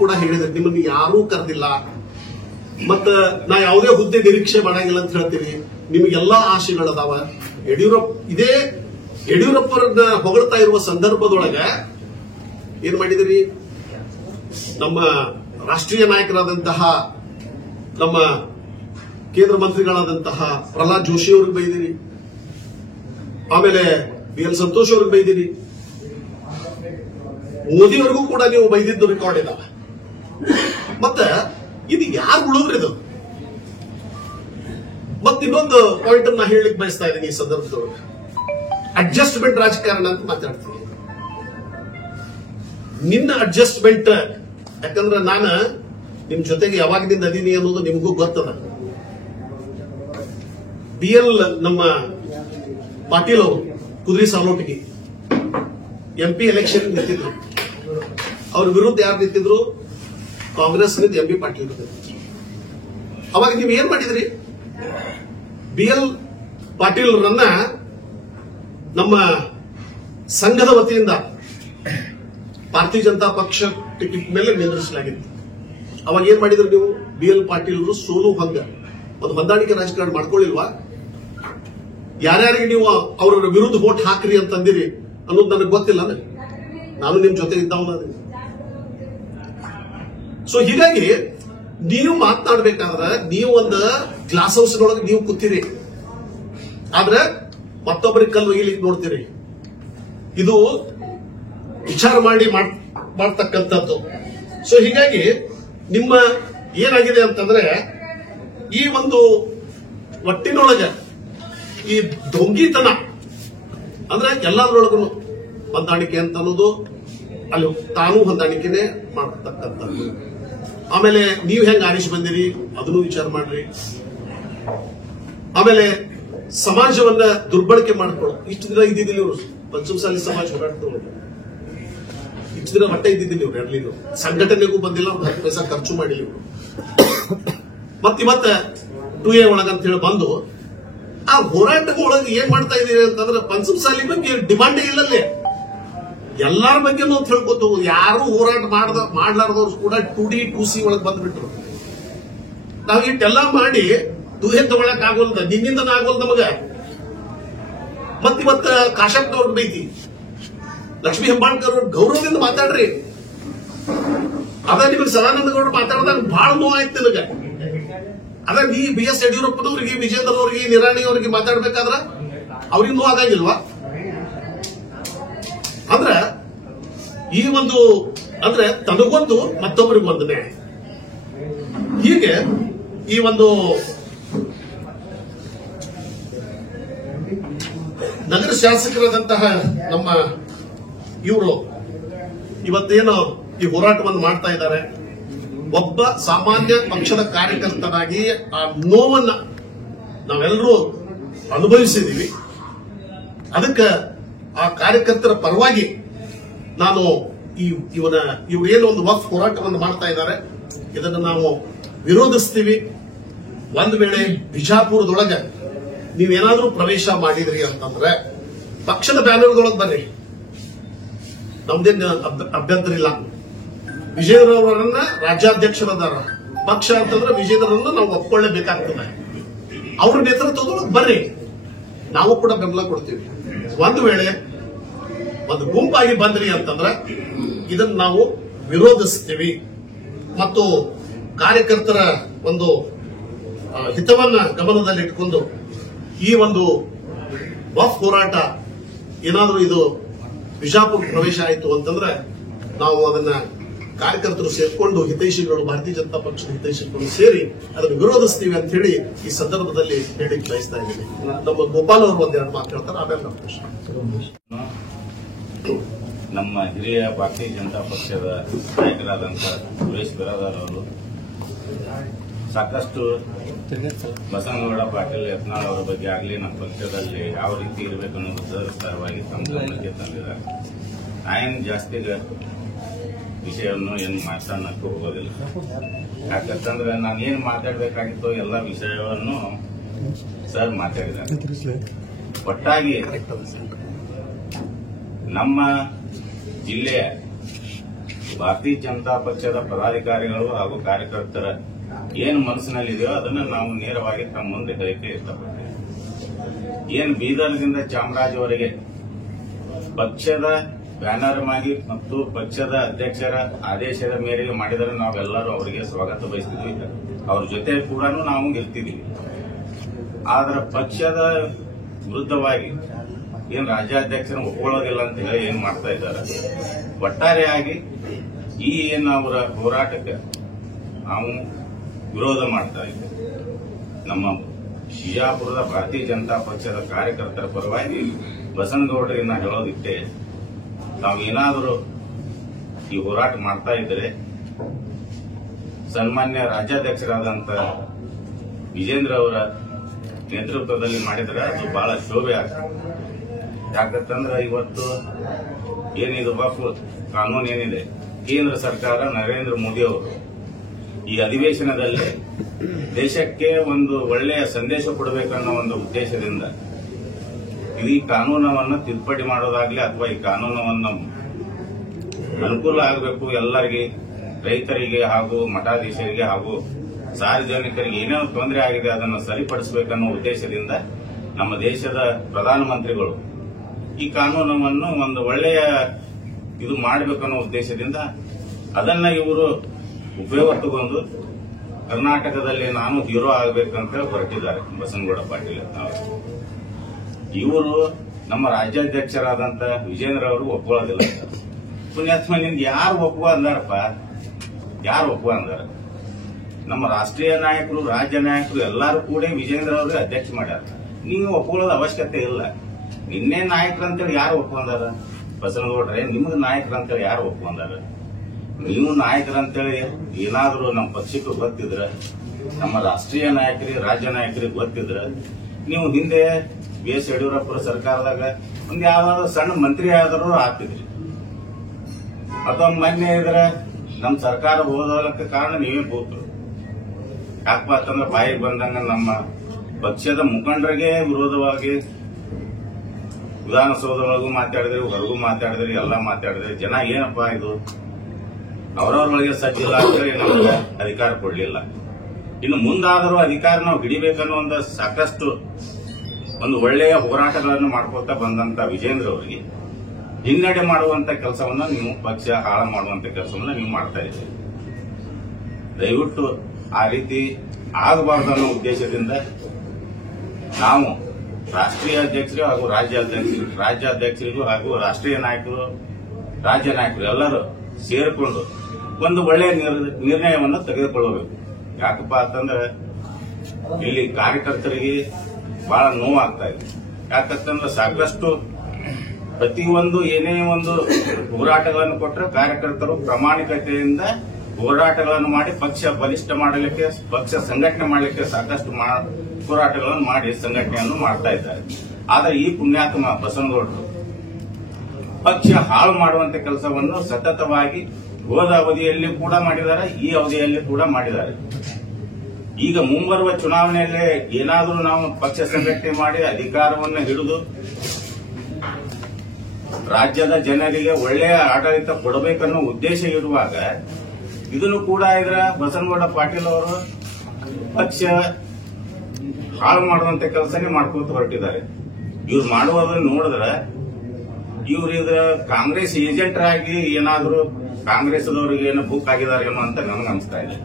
ಕೂಡ ಹೇಳಿದ್ರೆ ನಿಮ್ಮನ್ನು ಯಾರೂ ಕರೆದಿಲ್ಲ, ಮತ್ತ ನಾ ಯಾವುದೇ ಹುದ್ದೆ ನಿರೀಕ್ಷೆ ಮಾಡಂಗಿಲ್ಲ ಅಂತ ಹೇಳ್ತೀರಿ. ನಿಮಗೆಲ್ಲಾ ಆಶೆಗಳದಾವ. ಯಡಿಯೂರಪ್ಪರನ್ನ ಹೊಗಳ್ತಾ ಇರುವ ಸಂದರ್ಭದೊಳಗ ಏನ್ ಮಾಡಿದಿರಿ? ನಮ್ಮ ರಾಷ್ಟ್ರೀಯ ನಾಯಕರಾದಂತಹ ನಮ್ಮ ಕೇಂದ್ರ ಮಂತ್ರಿಗಳಾದಂತಹ ಪ್ರಹ್ಲಾದ್ ಜೋಶಿ ಅವ್ರಿಗೆ ಬೈದಿರಿ, ಆಮೇಲೆ BL ಸಂತೋಷ್ ಅವ್ರಿಗೆ ಬೈದಿರಿ, ಮೋದಿಯವರಿಗೂ ಕೂಡ ನೀವು ಬೈದಿದ್ದು ರೆಕಾರ್ಡ್ ಇದಾವ. ಮತ್ತೆ ಇದು ಯಾರು ಉಳಿದ್ರಿ ಇದು? ಮತ್ತೆ ಇನ್ನೊಂದು ಪಾಯಿಂಟ್ ನಾ ಹೇಳಲಿಕ್ಕೆ ಬಯಸ್ತಾ ಇದ್ದೀನಿ ಈ ಸಂದರ್ಭದೊಳಗೆ. ಅಡ್ಜಸ್ಟ್ಮೆಂಟ್ ರಾಜಕಾರಣ ಅಂತ ಮಾತಾಡ್ತೀನಿ. ನಿನ್ನ ಅಡ್ಜಸ್ಟ್ಮೆಂಟ್, ಯಾಕಂದ್ರೆ ನಾನು ನಿಮ್ ಜೊತೆಗೆ ಯಾವಾಗಿನಿಂದ ಅದೀನಿ ಅನ್ನೋದು ನಿಮಗೂ ಗೊತ್ತದ. BL ನಮ್ಮ ಪಾಟೀಲ್ ಅವರು ಕುದುರೆ ಸಾಲೋಟಿಗೆ MP ಎಲೆಕ್ಷನ್ ನಿಂತಿದ್ರು. ಅವ್ರ ವಿರುದ್ಧ ಯಾರು ನಿಂತಿದ್ರು? ಕಾಂಗ್ರೆಸ್ MP ಪಾಟೀಲ್. ಅವಾಗ ನೀವು ಏನ್ ಮಾಡಿದ್ರಿ? BL ಪಾಟೀಲ್ರನ್ನ ನಮ್ಮ ಸಂಘದ ವತಿಯಿಂದ ಭಾರತೀಯ ಜನತಾ ಪಕ್ಷ ಟಿಕೆಟ್ ಮೇಲೆ ನಿಂದಿಸಲಾಗಿತ್ತು. ಅವಾಗ ಏನ್ ಮಾಡಿದ್ರು ನೀವು? BL ಪಾಟೀಲ್ರು ಸೋಲು ಹಂಗ ಒಂದು ಹೊಂದಾಣಿಕೆ ರಾಜಕಾರಣ ಮಾಡ್ಕೊಳ್ಳಿಲ್ವಾ? ಯಾರ್ಯಾರಿಗೆ ನೀವು ಅವರ ವಿರುದ್ಧ ವೋಟ್ ಹಾಕ್ರಿ ಅಂತಂದಿರಿ ಅನ್ನೋದು ನನಗೆ ಗೊತ್ತಿಲ್ಲ. ನಾನು ನಿಮ್ ಜೊತೆ ಇದ್ದವನ. ಸೊ ಹೀಗಾಗಿ ನೀವು ಮಾತನಾಡ್ಬೇಕಾದ್ರೆ ನೀವು ಒಂದು ಗ್ಲಾಸ್ ಹೌಸ್ನೊಳಗೆ ನೀವು ಕೂತೀರಿ, ಆದ್ರೆ ಮತ್ತೊಬ್ಬರಿಗೆ ಕಲ್ಲು ಒಯ್ಯಲಿಕ್ಕೆ ನೋಡ್ತೀರಿ. ಇದು ವಿಚಾರ ಮಾಡಿ ಮಾಡ್ತಕ್ಕಂಥದ್ದು. ಸೊ ಹೀಗಾಗಿ ನಿಮ್ಮ ಏನಾಗಿದೆ ಅಂತಂದ್ರೆ ಈ ಒಂದು ಒಟ್ಟಿನೊಳಗೆ ಈ ದೊಂಗಿತನ ಅಂದ್ರೆ ಎಲ್ಲದರೊಳಗೂ ಹೊಂದಾಣಿಕೆ ಅಂತ ಅನ್ನೋದು ಅಲ್ಲಿ ತಾನೂ ಹೊಂದಾಣಿಕೆನೆ ಮಾಡತಕ್ಕಂಥದ್ದು. ಆಮೇಲೆ ನೀವು ಹೆಂಗ್ ಆರಿಸಿ ಬಂದಿರಿ ಅದನ್ನು ವಿಚಾರ ಮಾಡ್ರಿ. ಆಮೇಲೆ ಸಮಾಜವನ್ನ ದುರ್ಬಳಕೆ ಮಾಡ್ಕೊಳ್ಳೋ ಇಷ್ಟು ದಿನ ಇದ್ದಿದ್ದಿಲ್ಲ ಇವರು. ಪಂಚಮಸಾಲಿ ಸಮಾಜ ಹೋರಾಟದವರು ಇಷ್ಟು ದಿನ ಹೊಟ್ಟೆ ಇದ್ದಿದ್ದಿಲ್ಲ ಇವ್ರು. ಎರ್ಲಿಗೂ ಸಂಘಟನೆಗೂ ಬಂದಿಲ್ಲ, 10 ಪೈಸಾ ಖರ್ಚು ಮಾಡಿಲ್ಲ ಇವರು. ಮತ್ತಿವತ್ತ 2A ಒಳಗಂತ ಹೇಳಿ ಬಂದು ಆ ಹೋರಾಟಗಳೊಳಗೆ ಏನ್ ಮಾಡ್ತಾ ಇದೀರಿ ಅಂತಂದ್ರೆ ಪಂಚಮಸಾಲಿ ಬಗ್ಗೆ ಡಿಮಾಂಡೇ ಇಲ್ಲಲ್ಲೇ. ಎಲ್ಲಾರ ಬಗ್ಗೆನೂ ಅಂತ ಹೇಳ್ಕೊತ ಯಾರು ಹೋರಾಟ ಮಾಡ್ಲಾರ್ದವ್ರು ಕೂಡ 2D 2C ಒಳಗೆ ಬಂದ್ಬಿಟ್ರು. ನಾವ್ ಇಟ್ಟೆಲ್ಲಾ ಮಾಡಿ 2A ತಗೊಳಕ್ ಆಗೋಲ್ದ, ನಿನ್ನಿಂದ ಆಗೋಲ್ ನಮಗ. ಮತ್ತಿವತ್ತ ಕಾಶಪ್ಪನವ್ರ ಬೈತಿ, ಲಕ್ಷ್ಮೀ ಹೆಬ್ಬಾಳ್ಕರ್ ಅವ್ರ ಗೌರವದಿಂದ ಮಾತಾಡ್ರಿ. ಅದ ನಿಮಗೆ ಸದಾನಂದ ಗೌಡ್ರು ಮಾತಾಡಿದಾಗ ಬಹಳ ನೋವಾಯ್ತು ನನಗ. ಅದ ನೀ BS ಯಡಿಯೂರಪ್ಪನವ್ರಿಗೆ, ವಿಜೇಂದ್ರ ಅವ್ರಿಗೆ, ನಿರಾಣಿ ಅವರಿಗೆ ಮಾತಾಡ್ಬೇಕಾದ್ರ ಅವ್ರಿಗೆ ನೋವಾಗಂಗಿಲ್ವಾ? ಅಂದ್ರ ಈ ಒಂದು ಅಂದ್ರೆ ತನಗೊಂದು ಮತ್ತೊಬ್ಬರಿಗೊಂದನೆ. ಹೀಗೆ ಈ ಒಂದು ನಗರ ಶಾಸಕರಾದಂತಹ ನಮ್ಮ ಇವರು ಇವತ್ತೇನು ಈ ಹೋರಾಟವನ್ನು ಮಾಡ್ತಾ ಇದ್ದಾರೆ. ಒಬ್ಬ ಸಾಮಾನ್ಯ ಪಕ್ಷದ ಕಾರ್ಯಕರ್ತನಾಗಿ ಆ ನೋವನ್ನ ನಾವೆಲ್ಲರೂ ಅನುಭವಿಸಿದೀವಿ. ಅದಕ್ಕೆ ಆ ಕಾರ್ಯಕರ್ತರ ಪರವಾಗಿ ನಾನು ಇವರೇನು ಒಂದು ವಕ್ಫ್ ಹೋರಾಟವನ್ನು ಮಾಡ್ತಾ ಇದ್ದಾರೆ ಇದನ್ನು ನಾವು ವಿರೋಧಿಸ್ತೀವಿ. ಒಂದು ವೇಳೆ ಬಿಜಾಪುರದೊಳಗೆ ನೀವೇನಾದ್ರೂ ಪ್ರವೇಶ ಮಾಡಿದ್ರಿ ಅಂತಂದ್ರೆ ಪಕ್ಷದ ಬ್ಯಾನರ್ದೊಳಗೆ ಬರ್ರಿ, ನಮ್ದೇನು ಅಭ್ಯಂತರ ಇಲ್ಲ. ವಿಜೇಂದ್ರವರನ್ನ ರಾಜ್ಯಾಧ್ಯಕ್ಷರದಾರ ಪಕ್ಷ ಅಂತಂದ್ರೆ ವಿಜೇಂದ್ರರನ್ನ ನಾವು ಒಪ್ಕೊಳ್ಳೇಬೇಕಾಗ್ತದೆ. ಅವ್ರ ನೇತೃತ್ವದೊಳಗೆ ಬರ್ರಿ, ನಾವು ಕೂಡ ಬೆಂಬಲ ಕೊಡ್ತೀವಿ. ಒಂದು ವೇಳೆ ಒಂದು ಗುಂಪಾಗಿ ಬಂದ್ರಿ ಅಂತಂದ್ರೆ ಇದನ್ನ ನಾವು ವಿರೋಧಿಸ್ತೀವಿ ಮತ್ತು ಕಾರ್ಯಕರ್ತರ ಒಂದು ಹಿತವನ್ನ ಗಮನದಲ್ಲಿಟ್ಟುಕೊಂಡು ಈ ಒಂದು ವಫ್ ಹೋರಾಟ ಏನಾದರೂ ಇದು ಬಿಜಾಪುರ ಪ್ರವೇಶ ಆಯಿತು ಅಂತಂದ್ರೆ ನಾವು ಅದನ್ನ ಕಾರ್ಯಕರ್ತರು ಸೇರ್ಕೊಂಡು ಹಿತೈಷಿಗಳು, ಭಾರತೀಯ ಜನತಾ ಪಕ್ಷದ ಹಿತೈಷಿಗಳು ಸೇರಿ ಅದನ್ನು ವಿರೋಧಿಸ್ತೀವಿ ಅಂತ ಹೇಳಿ ಈ ಸಂದರ್ಭದಲ್ಲಿ ಹೇಳಿಕ್ಕೆ ಬಯಸ್ತಾ ಇದ್ದೀನಿ. ನಮ್ಮ ಗೋಪಾಲ್ ಅವರು ಒಂದೆರಡು ಮಾತು ಹೇಳ್ತಾರೆ, ಆಮೇಲೆ ನಮ್ಮ ಪ್ರಶ್ನೆ. ನಮ್ಮ ಹಿರಿಯ ಭಾರತೀಯ ಜನತಾ ಪಕ್ಷದ ನಾಯಕರಾದಂಥ ಸುರೇಶ್ ಬಿರಾದಾರ್ ಅವರು ಸಾಕಷ್ಟು ಬಸನಗೌಡ ಪಾಟೀಲ್ ಯತ್ನಾಳ್ ಅವರ ಬಗ್ಗೆ ಆಗಲಿ ನಮ್ಮ ಪಕ್ಷದಲ್ಲಿ ಯಾವ ರೀತಿ ಇರಬೇಕು ಅನ್ನೋದು ಸವಿಸ್ತಾರವಾಗಿ ತಮ್ಮ ಗಮನಕ್ಕೆ ತಂದಿದ್ದಾರೆ. ನಾಯನ್ ಜಾಸ್ತಿ ವಿಷಯವನ್ನು ಏನು ಮಾತನಾಡಕ್ಕೆ ಹೋಗೋದಿಲ್ಲ. ಯಾಕಂತಂದ್ರೆ ನಾನು ಏನು ಮಾತಾಡಬೇಕಾಗಿತ್ತು ಎಲ್ಲ ವಿಷಯವನ್ನು ಸರ್ ಮಾತಾಡಿದ್ದಾರೆ. ಒಟ್ಟಾಗಿ ನಮ್ಮ ಜಿಲ್ಲೆಯ ಭಾರತೀಯ ಜನತಾ ಪಕ್ಷದ ಪದಾಧಿಕಾರಿಗಳು ಹಾಗೂ ಕಾರ್ಯಕರ್ತರ ಏನು ಮನಸ್ಸಿನಲ್ಲಿದೆಯೋ ಅದನ್ನು ನಾವು ನೇರವಾಗಿ ತಮ್ಮ ಮುಂದೆ ಹೇಳಕ್ಕೆ ಇಷ್ಟಪಡ್ತೇವೆ. ಏನು ಬೀದರ್ದಿಂದ ಚಾಮರಾಜವರೆಗೆ ಪಕ್ಷದ ಬ್ಯಾನರ್ ಆಗಿ ಮತ್ತು ಪಕ್ಷದ ಅಧ್ಯಕ್ಷರ ಆದೇಶದ ಮೇರೆಗೆ ಮಾಡಿದರೆ ನಾವೆಲ್ಲರೂ ಅವರಿಗೆ ಸ್ವಾಗತ ಬಯಸ್ತಿದ್ವಿ. ಅವ್ರ ಜೊತೆ ಕೂಡ ನಾವು ಇರ್ತಿದ್ವಿ. ಆದ್ರೆ ಪಕ್ಷದ ವಿರುದ್ಧವಾಗಿ ಏನ್ ರಾಜ್ಯಾಧ್ಯಕ್ಷರ ಒಪ್ಕೊಳ್ಳೋದಿಲ್ಲ ಅಂತ ಹೇಳಿ ಏನ್ ಮಾಡ್ತಾ ಇದ್ದಾರೆ. ಒಟ್ಟಾರೆಯಾಗಿ ಈ ಏನು ಅವರ ಹೋರಾಟಕ್ಕೆ ನಾವು ವಿರೋಧ ಮಾಡ್ತಾ ಇದ್ದೇವೆ. ನಮ್ಮ ಬಿಜಾಪುರದ ಭಾರತೀಯ ಜನತಾ ಪಕ್ಷದ ಕಾರ್ಯಕರ್ತರ ಪರವಾಗಿ ಬಸನಗೌಡರನ್ನ ಹೇಳೋದಿಕ್ಕೆ ತಾವೇನಾದರೂ ಈ ಹೋರಾಟ ಮಾಡ್ತಾ ಇದ್ದರೆ ಸನ್ಮಾನ್ಯ ರಾಜ್ಯಾಧ್ಯಕ್ಷರಾದಂಥ ವಿಜೇಂದ್ರ ಅವರ ನೇತೃತ್ವದಲ್ಲಿ ಮಾಡಿದರೆ ಅದು ಬಹಳ ಶೋಭೆ ಆಗ್ತದೆ. ಯಾಕಂತಂದ್ರೆ ಇವತ್ತು ಏನಿದು ವಫ್ ಕಾನೂನು ಏನಿದೆ, ಕೇಂದ್ರ ಸರ್ಕಾರ ನರೇಂದ್ರ ಮೋದಿ ಅವರು ಈ ಅಧಿವೇಶನದಲ್ಲಿ ದೇಶಕ್ಕೆ ಒಂದು ಒಳ್ಳೆಯ ಸಂದೇಶ ಕೊಡಬೇಕನ್ನೋ ಒಂದು ಉದ್ದೇಶದಿಂದ ಈ ಕಾನೂನವನ್ನು ತಿದ್ದುಪಡಿ ಮಾಡೋದಾಗ್ಲಿ ಅಥವಾ ಈ ಕಾನೂನವನ್ನು ಅನುಕೂಲ ಆಗಬೇಕು ಎಲ್ಲರಿಗೆ, ರೈತರಿಗೆ ಹಾಗೂ ಮಠಾಧೀಶರಿಗೆ ಹಾಗೂ ಸಾರ್ವಜನಿಕರಿಗೆ ಏನೇನು ತೊಂದರೆ ಆಗಿದೆ ಅದನ್ನು ಸರಿಪಡಿಸಬೇಕನ್ನೋ ಉದ್ದೇಶದಿಂದ ನಮ್ಮ ದೇಶದ ಪ್ರಧಾನಮಂತ್ರಿಗಳು ಈ ಕಾನೂನನ್ನು ಒಂದು ಒಳ್ಳೆಯ ಇದು ಮಾಡಬೇಕನ್ನೋ ಉದ್ದೇಶದಿಂದ ಅದನ್ನ ಇವರು ಉಪಯೋಗ ತಗೊಂಡು ಕರ್ನಾಟಕದಲ್ಲಿ ನಾನು ಹೀರೋ ಆಗಬೇಕಂತ ಹೊರಟಿದ್ದಾರೆ ಬಸನಗೌಡ ಪಾಟೀಲ್. ಇವರು ನಮ್ಮ ರಾಜ್ಯಾಧ್ಯಕ್ಷರಾದಂತ ವಿಜೇಂದ್ರ ಅವರು ಒಪ್ಕೊಳ್ಳೋದಿಲ್ಲ. ಪುಣ್ಯಾತ್ಮ ನಿಮ್ಗೆ ಯಾರು ಒಪ್ಪುವ ಅಂದಾರಪ್ಪ, ಯಾರು ಒಪ್ಪುವ ಅಂದಾರ? ನಮ್ಮ ರಾಷ್ಟ್ರೀಯ ನಾಯಕರು, ರಾಜ್ಯ ನಾಯಕರು ಎಲ್ಲರೂ ಕೂಡ ವಿಜೇಂದ್ರ ಅವರಿಗೆ ಅಧ್ಯಕ್ಷ ಮಾಡ್ಯಾರ. ನೀವು ಒಪ್ಕೊಳ್ಳೋದು ಅವಶ್ಯಕತೆ ಇಲ್ಲ. ನಿನ್ನೆ ನಾಯಕರಂತೇಳಿ ಯಾರು ಒಪ್ಕೊಂಡಾರ? ಬಸನಗೌಡ್ರೆ ನಿಮ್ಗೆ ನಾಯಕರಂತೇಳಿ ಯಾರು ಒಪ್ಕೊಂಡಾರ? ನೀವು ನಾಯಕರಂತೇಳಿ ಏನಾದರೂ ನಮ್ಮ ಪಕ್ಷಕ್ಕೆ ಗೊತ್ತಿದ್ರ, ನಮ್ಮ ರಾಷ್ಟ್ರೀಯ ನಾಯಕರಿಗೆ, ರಾಜ್ಯ ನಾಯಕರಿಗೆ ಗೊತ್ತಿದ್ರ ನೀವು ಹಿಂದೆ ಬಿ ಎಸ್ ಯಡಿಯೂರಪ್ಪರ ಸರ್ಕಾರದಾಗ ಒಂದ್ ಯಾವ್ದಾದ್ರು ಸಣ್ಣ ಮಂತ್ರಿ ಆದರೂ ಆಗ್ತಿದ್ರಿ. ಅಥವಾ ಮೊನ್ನೆ ಇದ್ರೆ ನಮ್ಮ ಸರ್ಕಾರ ಹೋದಕ್ಕೆ ಕಾರಣ ನೀವೇ ಕೂತರು. ಯಾಕಪ್ಪ ಅಂತಂದ್ರೆ ಬಾಯಿಗೆ ಬಂದಂಗ ನಮ್ಮ ಪಕ್ಷದ ಮುಖಂಡರಿಗೆ ವಿರೋಧವಾಗಿ ವಿಧಾನಸೌಧದೊಳಗೂ ಮಾತಾಡಿದ್ರಿ, ಹೊರಗೂ ಮಾತಾಡಿದ್ರಿ, ಎಲ್ಲ ಮಾತಾಡಿದ್ರಿ. ಜನ ಏನಪ್ಪಾ ಇದು ಅವರವ್ರೊಳಗೆ ಸಜ್ಜಿಲ್ಲ ಅಂತೇಳಿ ನಮಗೆ ಅಧಿಕಾರ ಕೊಡ್ಲಿಲ್ಲ. ಇನ್ನು ಮುಂದಾದರೂ ಅಧಿಕಾರ ನಾವು ಹಿಡಿಬೇಕನ್ನೋ ಒಂದು ಸಾಕಷ್ಟು ಒಂದು ಒಳ್ಳೆಯ ಹೋರಾಟಗಳನ್ನು ಮಾಡ್ಕೊತಾ ಬಂದಂತ ವಿಜೇಂದ್ರ ಅವರಿಗೆ ಹಿನ್ನಡೆ ಮಾಡುವಂತ ಕೆಲಸವನ್ನ ನೀವು, ಪಕ್ಷ ಹಾಳು ಮಾಡುವಂತ ಕೆಲಸವನ್ನ ನೀವು ಮಾಡ್ತಾ ಇದ್ದೀರಿ. ದಯವಿಟ್ಟು ಆ ರೀತಿ ಆಗಬಾರ್ದು ಅನ್ನೋ ಉದ್ದೇಶದಿಂದ ನಾವು ರಾಷ್ಟ್ರೀಯ ಅಧ್ಯಕ್ಷರು ಹಾಗೂ ರಾಜ್ಯಾಧ್ಯಕ್ಷರಿಗೂ ಹಾಗೂ ರಾಷ್ಟ್ರೀಯ ನಾಯಕರು, ರಾಜ್ಯ ನಾಯಕರು ಎಲ್ಲರೂ ಸೇರಿಕೊಂಡು ಒಂದು ಒಳ್ಳೆಯ ನಿರ್ಣಯವನ್ನು ತೆಗೆದುಕೊಳ್ಳಬೇಕು. ಯಾಕಪ್ಪ ಅಂತಂದ್ರೆ ಇಲ್ಲಿ ಕಾರ್ಯಕರ್ತರಿಗೆ ಬಹಳ ನೋವಾಗ್ತಾ ಇದೆ. ಯಾಕಂತಂದ್ರೆ ಸಾಕಷ್ಟು ಪ್ರತಿಯೊಂದು ಏನೇ ಒಂದು ಹೋರಾಟಗಳನ್ನು ಕೊಟ್ಟರೆ ಕಾರ್ಯಕರ್ತರು ಪ್ರಾಮಾಣಿಕತೆಯಿಂದ ಹೋರಾಟಗಳನ್ನು ಮಾಡಿ ಪಕ್ಷ ಬಲಿಷ್ಠ ಮಾಡಲಿಕ್ಕೆ, ಪಕ್ಷ ಸಂಘಟನೆ ಮಾಡಲಿಕ್ಕೆ ಸಾಕಷ್ಟು ಹೋರಾಟಗಳನ್ನು ಮಾಡಿ ಸಂಘಟನೆಯನ್ನು ಮಾಡ್ತಾ ಇದ್ದಾರೆ. ಆದರೆ ಈ ಪುಣ್ಯಾತ್ಮ ಬಸನಗೌಡರು ಪಕ್ಷ ಹಾಳು ಮಾಡುವಂತ ಕೆಲಸವನ್ನು ಸತತವಾಗಿ ಹೋದ ಅವಧಿಯಲ್ಲಿ ಕೂಡ ಮಾಡಿದ್ದಾರೆ, ಈ ಅವಧಿಯಲ್ಲಿ ಕೂಡ ಮಾಡಿದ್ದಾರೆ. ಈಗ ಮುಂಬರುವ ಚುನಾವಣೆಯಲ್ಲಿ ಏನಾದರೂ ನಾವು ಪಕ್ಷ ಸಂಘಟನೆ ಮಾಡಿ ಅಧಿಕಾರವನ್ನು ಹಿಡಿದು ರಾಜ್ಯದ ಜನರಿಗೆ ಒಳ್ಳೆಯ ಆಡಳಿತ ಕೊಡಬೇಕನ್ನೋ ಉದ್ದೇಶ ಇರುವಾಗ ಇದನ್ನು ಕೂಡ ಇದರ ಬಸನಗೌಡ ಪಾಟೀಲ್ ಅವರು ಪಕ್ಷ ಹಾಳು ಮಾಡುವಂತ ಕೆಲಸನೇ ಮಾಡ್ಕೊತ ಹೊರಟಿದ್ದಾರೆ. ಇವ್ರು ಮಾಡುವುದನ್ನು ನೋಡಿದ್ರೆ ಇವ್ರು ಇದ್ರ ಕಾಂಗ್ರೆಸ್ ಏಜೆಂಟರಾಗಿ ಏನಾದರೂ ಕಾಂಗ್ರೆಸ್ದವ್ರಿಗೆ ಏನೋ ಬುಕ್ ಆಗಿದ್ದಾರೆ ಏನೋ ಅಂತ ನನಗೆ ಅನಿಸ್ತಾ ಇದೆ.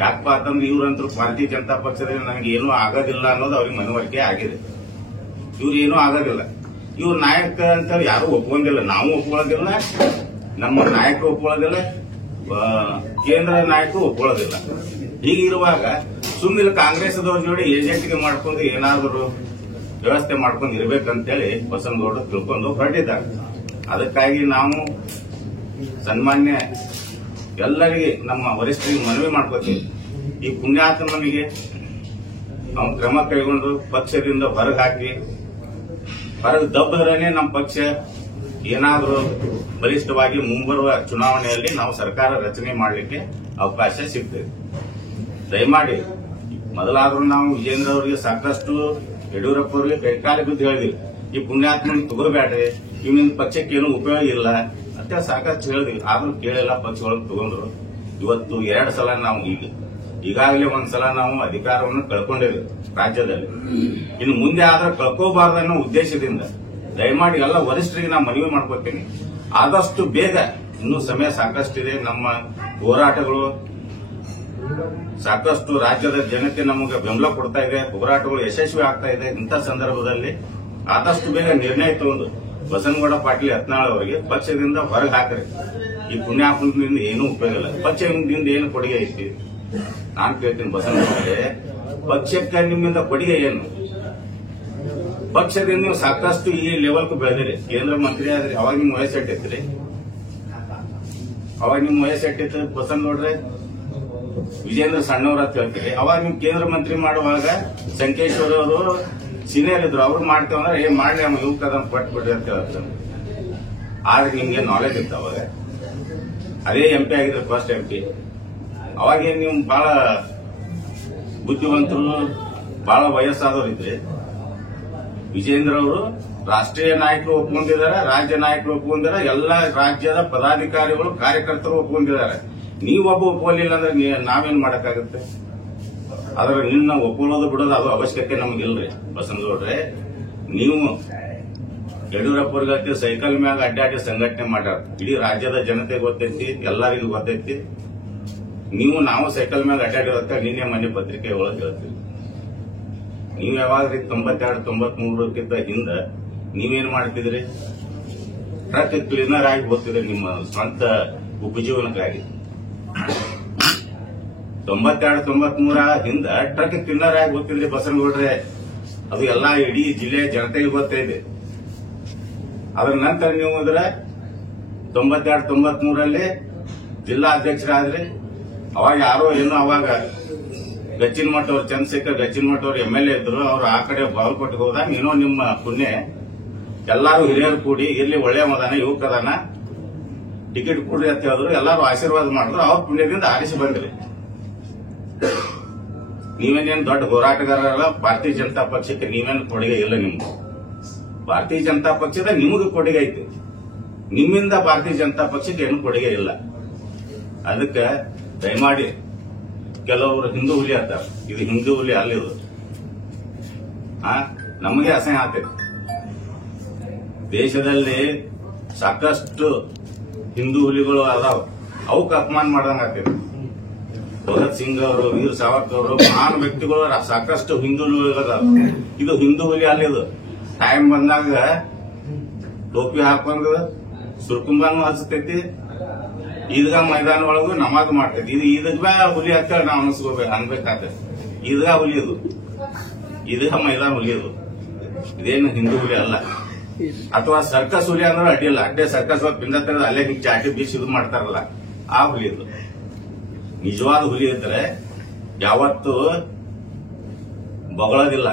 ಯಾಕಪ್ಪ ಅಂತಂದ್ರೆ ಇವ್ರಂತರೂ ಭಾರತೀಯ ಜನತಾ ಪಕ್ಷದಲ್ಲಿ ನನಗೆ ಏನೂ ಆಗೋದಿಲ್ಲ ಅನ್ನೋದು ಅವ್ರಿಗೆ ಮನವರಿಕೆ ಆಗಿದೆ. ಇವ್ರು ಏನೂ ಆಗೋದಿಲ್ಲ. ಇವ್ರ ನಾಯಕ ಅಂತ ಯಾರು ಒಪ್ಕೊಂದಿಲ್ಲ, ನಾವು ಒಪ್ಕೊಳ್ಳೋದಿಲ್ಲ, ನಮ್ಮ ನಾಯಕರು ಒಪ್ಕೊಳ್ಳೋದಿಲ್ಲ, ಕೇಂದ್ರ ನಾಯಕರು ಒಪ್ಕೊಳ್ಳೋದಿಲ್ಲ. ಹೀಗಿರುವಾಗ ಸುಮ್ಮನೆ ಕಾಂಗ್ರೆಸ್ದವ್ರ ಜೋಡಿ ಏಜೆಂಟ್ಗೆ ಮಾಡ್ಕೊಂಡು ಏನಾದರೂ ವ್ಯವಸ್ಥೆ ಮಾಡ್ಕೊಂಡು ಇರ್ಬೇಕಂತೇಳಿ ಬಸನಗೌಡರು ತಿಳ್ಕೊಂಡು ಹೊರಟಿದ್ದಾರೆ. ಅದಕ್ಕಾಗಿ ನಾವು ಸನ್ಮಾನ್ಯ ಎಲ್ಲರಿಗೆ ನಮ್ಮ ವರಿಷ್ಠರಿಗೆ ಮನವಿ ಮಾಡ್ಕೋತೀವಿ. ಈ ಪುಣ್ಯಾತ್ಮನಿಗೆ ನಾವು ಕ್ರಮ ಕೈಗೊಂಡು ಪಕ್ಷದಿಂದ ಹೊರಗೆ ಹಾಕಿ ಹೊರಗೆ ದಬ್ಬದ್ರೇ ನಮ್ಮ ಪಕ್ಷ ಏನಾದರೂ ಬಲಿಷ್ಠವಾಗಿ ಮುಂಬರುವ ಚುನಾವಣೆಯಲ್ಲಿ ನಾವು ಸರ್ಕಾರ ರಚನೆ ಮಾಡಲಿಕ್ಕೆ ಅವಕಾಶ ಸಿಗ್ತದೆ. ದಯಮಾಡಿ ಮೊದಲಾದ್ರೂ ನಾವು ವಿಜೇಂದ್ರ ಅವರಿಗೆ ಸಾಕಷ್ಟು, ಯಡಿಯೂರಪ್ಪ ಅವರಿಗೆ ಕೈಕಾಲಿ ಬಿದ್ದು ಹೇಳಿದ್ವಿ, ಈ ಪುಣ್ಯಾತ್ಮನ ತಗೋಬೇಡ್ರಿ, ಇವನಿಂದ ಪಕ್ಷಕ್ಕೆ ಏನೂ ಉಪಯೋಗ ಇಲ್ಲ ಅಂತ ಸಾಕಷ್ಟು ಹೇಳಿದ್ವಿ. ಆದ್ರೂ ಕೇಳಿಲ್ಲ, ಪಕ್ಷಗಳನ್ನು ತಗೊಂಡ್ರು. ಇವತ್ತು 2 ಸಲ ನಾವು ಈಗಾಗಲೇ ಒಂದ್ಸಲ ನಾವು ಅಧಿಕಾರವನ್ನು ಕಳ್ಕೊಂಡಿದ್ದೀವಿ ರಾಜ್ಯದಲ್ಲಿ. ಇನ್ನು ಮುಂದೆ ಆದ್ರೆ ಕಳ್ಕೋಬಾರ್ದು ಅನ್ನೋ ಉದ್ದೇಶದಿಂದ ದಯಮಾಡಿ ಎಲ್ಲ ವರಿಷ್ಠರಿಗೆ ನಾನು ಮನವಿ ಮಾಡ್ಕೊತೀನಿ, ಆದಷ್ಟು ಬೇಗ, ಇನ್ನೂ ಸಮಯ ಸಾಕಷ್ಟಿದೆ, ನಮ್ಮ ಹೋರಾಟಗಳು ಸಾಕಷ್ಟು ರಾಜ್ಯದ ಜನತೆ ನಮಗೆ ಬೆಂಬಲ ಕೊಡ್ತಾ ಇದೆ, ಹೋರಾಟಗಳು ಯಶಸ್ವಿ ಆಗ್ತಾ ಇದೆ. ಇಂಥ ಸಂದರ್ಭದಲ್ಲಿ ಆದಷ್ಟು ಬೇಗ ನಿರ್ಣಯ ತಗೊಂಡು ಬಸನಗೌಡ ಪಾಟೀಲ್ ಯತ್ನಾಳ್ ಅವರಿಗೆ ಪಕ್ಷದಿಂದ ಹೊರಗೆ ಹಾಕ್ರಿ. ಈ ಪುಣ್ಯಾತ್ಮದಿಂದ ಏನೂ ಉಪಯೋಗ ಇಲ್ಲ. ಪಕ್ಷದಿಂದ ಏನು ಕೊಡುಗೆ ಐತಿ ನಾನು ಕೇಳ್ತೀನಿ ಬಸನಗೌಡರೇ, ಪಕ್ಷಕ್ಕೆ ನಿಮ್ಮಿಂದ ಕೊಡುಗೆ ಏನು? ಪಕ್ಷದಿಂದ ನೀವು ಸಾಕಷ್ಟು ಈ ಲೆವೆಲ್ಗೂ ಬೆಳೆದಿರಿ, ಕೇಂದ್ರ ಮಂತ್ರಿ ಆದ್ರಿ. ಅವಾಗ ನಿಮ್ ವಯಸ್ಸೆಟ್ಟಿದ್ರಿ, ಅವಾಗ ನಿಮ್ ವಯಸ್ಸೆಟ್ಟಿತ್ತು ಬಸನಗೌಡ್ರೆ. ವಿಜೇಂದ್ರ ಸಣ್ಣವ್ರ ಅಂತ ಹೇಳ್ತೀರಿ. ಅವಾಗ ನಿಮ್ ಕೇಂದ್ರ ಮಂತ್ರಿ ಮಾಡುವಾಗ ಸಂಕೇಶ್ವರ ಅವರು ಸೀನಿಯರ್ ಇದ್ರು, ಅವ್ರು ಮಾಡ್ತೇವಂದ್ರೆ ಏನ್ ಮಾಡ್ಲಿ ಅಮ್ಮ ಯುವಕ ಪಟ್ಟು ಬಿಡ್ರಿ ಅಂತ ಹೇಳ್ತಾನೆ. ಆದ್ರೆ ನಿಮ್ಗೆ ನಾಲೆಜ್ ಇತ್ತು ಅವಾಗ. ಅದೇ MP ಆಗಿದ್ರೆ ಫಸ್ಟ್ MP. ಅವಾಗೇನ್ ನೀವು ಬಹಳ ಬುದ್ಧಿವಂತರು, ಬಹಳ ವಯಸ್ಸಾದವ್ರು ಇದ್ರಿ. ವಿಜೇಂದ್ರ ಅವರು ರಾಷ್ಟ್ರೀಯ ನಾಯಕರು ಒಪ್ಕೊಂಡಿದ್ದಾರೆ, ರಾಜ್ಯ ನಾಯಕರು ಒಪ್ಕೊಂಡಿದ್ದಾರೆ, ಎಲ್ಲ ರಾಜ್ಯದ ಪದಾಧಿಕಾರಿಗಳು ಕಾರ್ಯಕರ್ತರು ಒಪ್ಕೊಂಡಿದ್ದಾರೆ. ನೀವೊಬ್ಬ ಒಪ್ಕೊಳ್ಳಿಲ್ಲ ಅಂದ್ರೆ ನಾವೇನ್ ಮಾಡಕ್ಕಾಗುತ್ತೆ? ಆದ್ರೆ ನಿನ್ನ ಒಪ್ಕೊಳ್ಳೋದು ಬಿಡೋದು ಅದು ಅವಶ್ಯಕತೆ ನಮಗಿಲ್ರಿ ಬಸನಗೌಡ್ರೆ. ನೀವು ಯಡಿಯೂರಪ್ಪರ್ಗತ್ತೆ ಸೈಕಲ್ ಮ್ಯಾಗ ಅಡ್ಡಾಡಿ ಸಂಘಟನೆ ಮಾಡ್ಯಾರ, ಇಡೀ ರಾಜ್ಯದ ಜನತೆ ಗೊತ್ತೈತಿ, ಎಲ್ಲರಿಗೂ ಗೊತ್ತೈತಿ. ನಾವು ಸೈಕಲ್ ಮ್ಯಾಗ ಅಡ್ಡಾಡಿರತ್ತ ನಿನ್ನೆ ಮೊನ್ನೆ ಪತ್ರಿಕೆ ಒಳಗೆ ಹೇಳ್ತೀವಿ. ನೀವು ಯಾವಾಗ್ರಿ 92-93ಕ್ಕಿಂತ ಹಿಂದ ನೀವೇನ್ ಮಾಡ್ತಿದ್ರಿ? ಟ್ರಕ್ ಕ್ಲೀನರ್ ಆಗಿ ಹೋಗ್ತಿದ್ರಿ ನಿಮ್ಮ ಸ್ವಂತ ಉಪಜೀವನಕ್ಕಾಗಿ. 92-93 ಹಿಂದ ಟ್ರಕ್ ಕ್ಲೀನರ್ ಆಗಿ ಹೋಗ್ತಿದ್ರಿ ಬಸನಗೌಡ್ರೆ. ಅದು ಎಲ್ಲಾ ಇಡೀ ಜಿಲ್ಲೆಯ ಜನತೆಗೆ ಗೊತ್ತೈದೆ. ಅದರ ನಂತರ ನೀವು ಅಂದ್ರೆ 92-93ರಲ್ಲಿ ಜಿಲ್ಲಾ ಅಧ್ಯಕ್ಷರಾದ್ರಿ. ಅವಾಗ ಯಾರೋ ಏನೋ ಅವಾಗ ಗಚ್ಚಿನಮಠ ಅವ್ರು, ಚಂದ್ರಶೇಖರ್ ಗಚ್ಚಿನಮಠ ಅವ್ರು MLA ಇದ್ರು. ಅವ್ರು ಆ ಕಡೆ ಬಾಗಲಕೋಟೆಗೆ ಹೋದಾಗ ಏನೋ ನಿಮ್ಮ ಪುಣ್ಯ ಎಲ್ಲಾರು ಹಿರಿಯರು ಕೂಡಿ ಇಲ್ಲಿ ಒಳ್ಳೆ ಮದಾನ ಯುವಕದಾನ ಟಿಕೆಟ್ ಕೊಡ್ರಿ ಅಂತ ಹೇಳಿದ್ರು. ಎಲ್ಲಾರು ಆಶೀರ್ವಾದ ಮಾಡಿದ್ರು. ಅವ್ರ ಪುಣ್ಯದಿಂದ ಆರಿಸಿ ಬಂದ್ರಿ. ನೀವೇನೇನು ದೊಡ್ಡ ಹೋರಾಟಗಾರರಲ್ಲ. ಭಾರತೀಯ ಜನತಾ ಪಕ್ಷಕ್ಕೆ ನೀವೇನು ಕೊಡುಗೆ ಇಲ್ಲ. ನಿಮ್ಗೆ ಭಾರತೀಯ ಜನತಾ ಪಕ್ಷದ ನಿಮಗೂ ಕೊಡುಗೆ ಐತಿ, ನಿಮ್ಮಿಂದ ಭಾರತೀಯ ಜನತಾ ಪಕ್ಷಕ್ಕೆ ಏನು ಕೊಡುಗೆ ಇಲ್ಲ. ಅದಕ್ಕೆ ದಯಮಾಡಿ ಕೆಲವರು ಹಿಂದೂ ಹುಲಿ ಅಂತಾರೆ, ಇದು ಹಿಂದೂ ಹುಲಿ ಅಲ್ಲ. ಇದು ನಮಗೆ ಅಸಹ್ಯ ಆಗ್ತೈತಿ. ದೇಶದಲ್ಲಿ ಸಾಕಷ್ಟು ಹಿಂದೂ ಹುಲಿಗಳು ಅದಾವ, ಅವಕ್ಕೆ ಅಪಮಾನ ಮಾಡಂಗ ಆಗ್ತೈತಿ. ಭಗತ್ ಸಿಂಗ್ ಅವರು, ವೀರ್ ಸಾವರ್ಕರ್ ಅವರು ಮಹಾನ್ ವ್ಯಕ್ತಿಗಳು ಸಾಕಷ್ಟು ಹಿಂದೂ ಹುಲಿಗಳದಾವ. ಇದು ಹಿಂದೂ ಹುಲಿ ಅಲ್ಲ. ಇದು ಟೈಮ್ ಬಂದಾಗ ಟೋಪಿ ಹಾಕೊಂಡು ಸುರ್ಕುಂಬಾನು ಹಚ್ಚತೈತಿ, ಈದ್ಗಾ ಮೈದಾನ ಒಳಗೂ ನಮಾಜ್ ಮಾಡ್ತೈತಿ. ಇದು ಈದ್ಗಾ ಹುಲಿ ಅಂತ ನಾವು ಅನ್ಬೇಕಾಗ್ತದೆ. ಈದ್ಗಾ ಹುಲಿ ಇದು, ಈದ್ಗಾ ಮೈದಾನ ಹುಲಿ ಇದು. ಇದೇನು ಹಿಂದೂ ಹುಲಿ ಅಲ್ಲ. ಅಥವಾ ಸರ್ಕಸ್ ಹುಲಿ ಅಂದ್ರೆ ಅಡ್ಡಿಲ್ಲ. ಅಡ್ಡೆ ಸರ್ಕಸ್ ಪಿಂಡ ತೆಗೆದು ಅಲ್ಲೇ ಹಿಂಗ್ ಚಾಟಿ ಬೀಸಿ ಇದು ಮಾಡ್ತಾರಲ್ಲ, ಆ ಹುಲಿ ಇದು. ನಿಜವಾದ ಹುಲಿ ಇದ್ರೆ ಯಾವತ್ತು ಬಗಳೋದಿಲ್ಲ,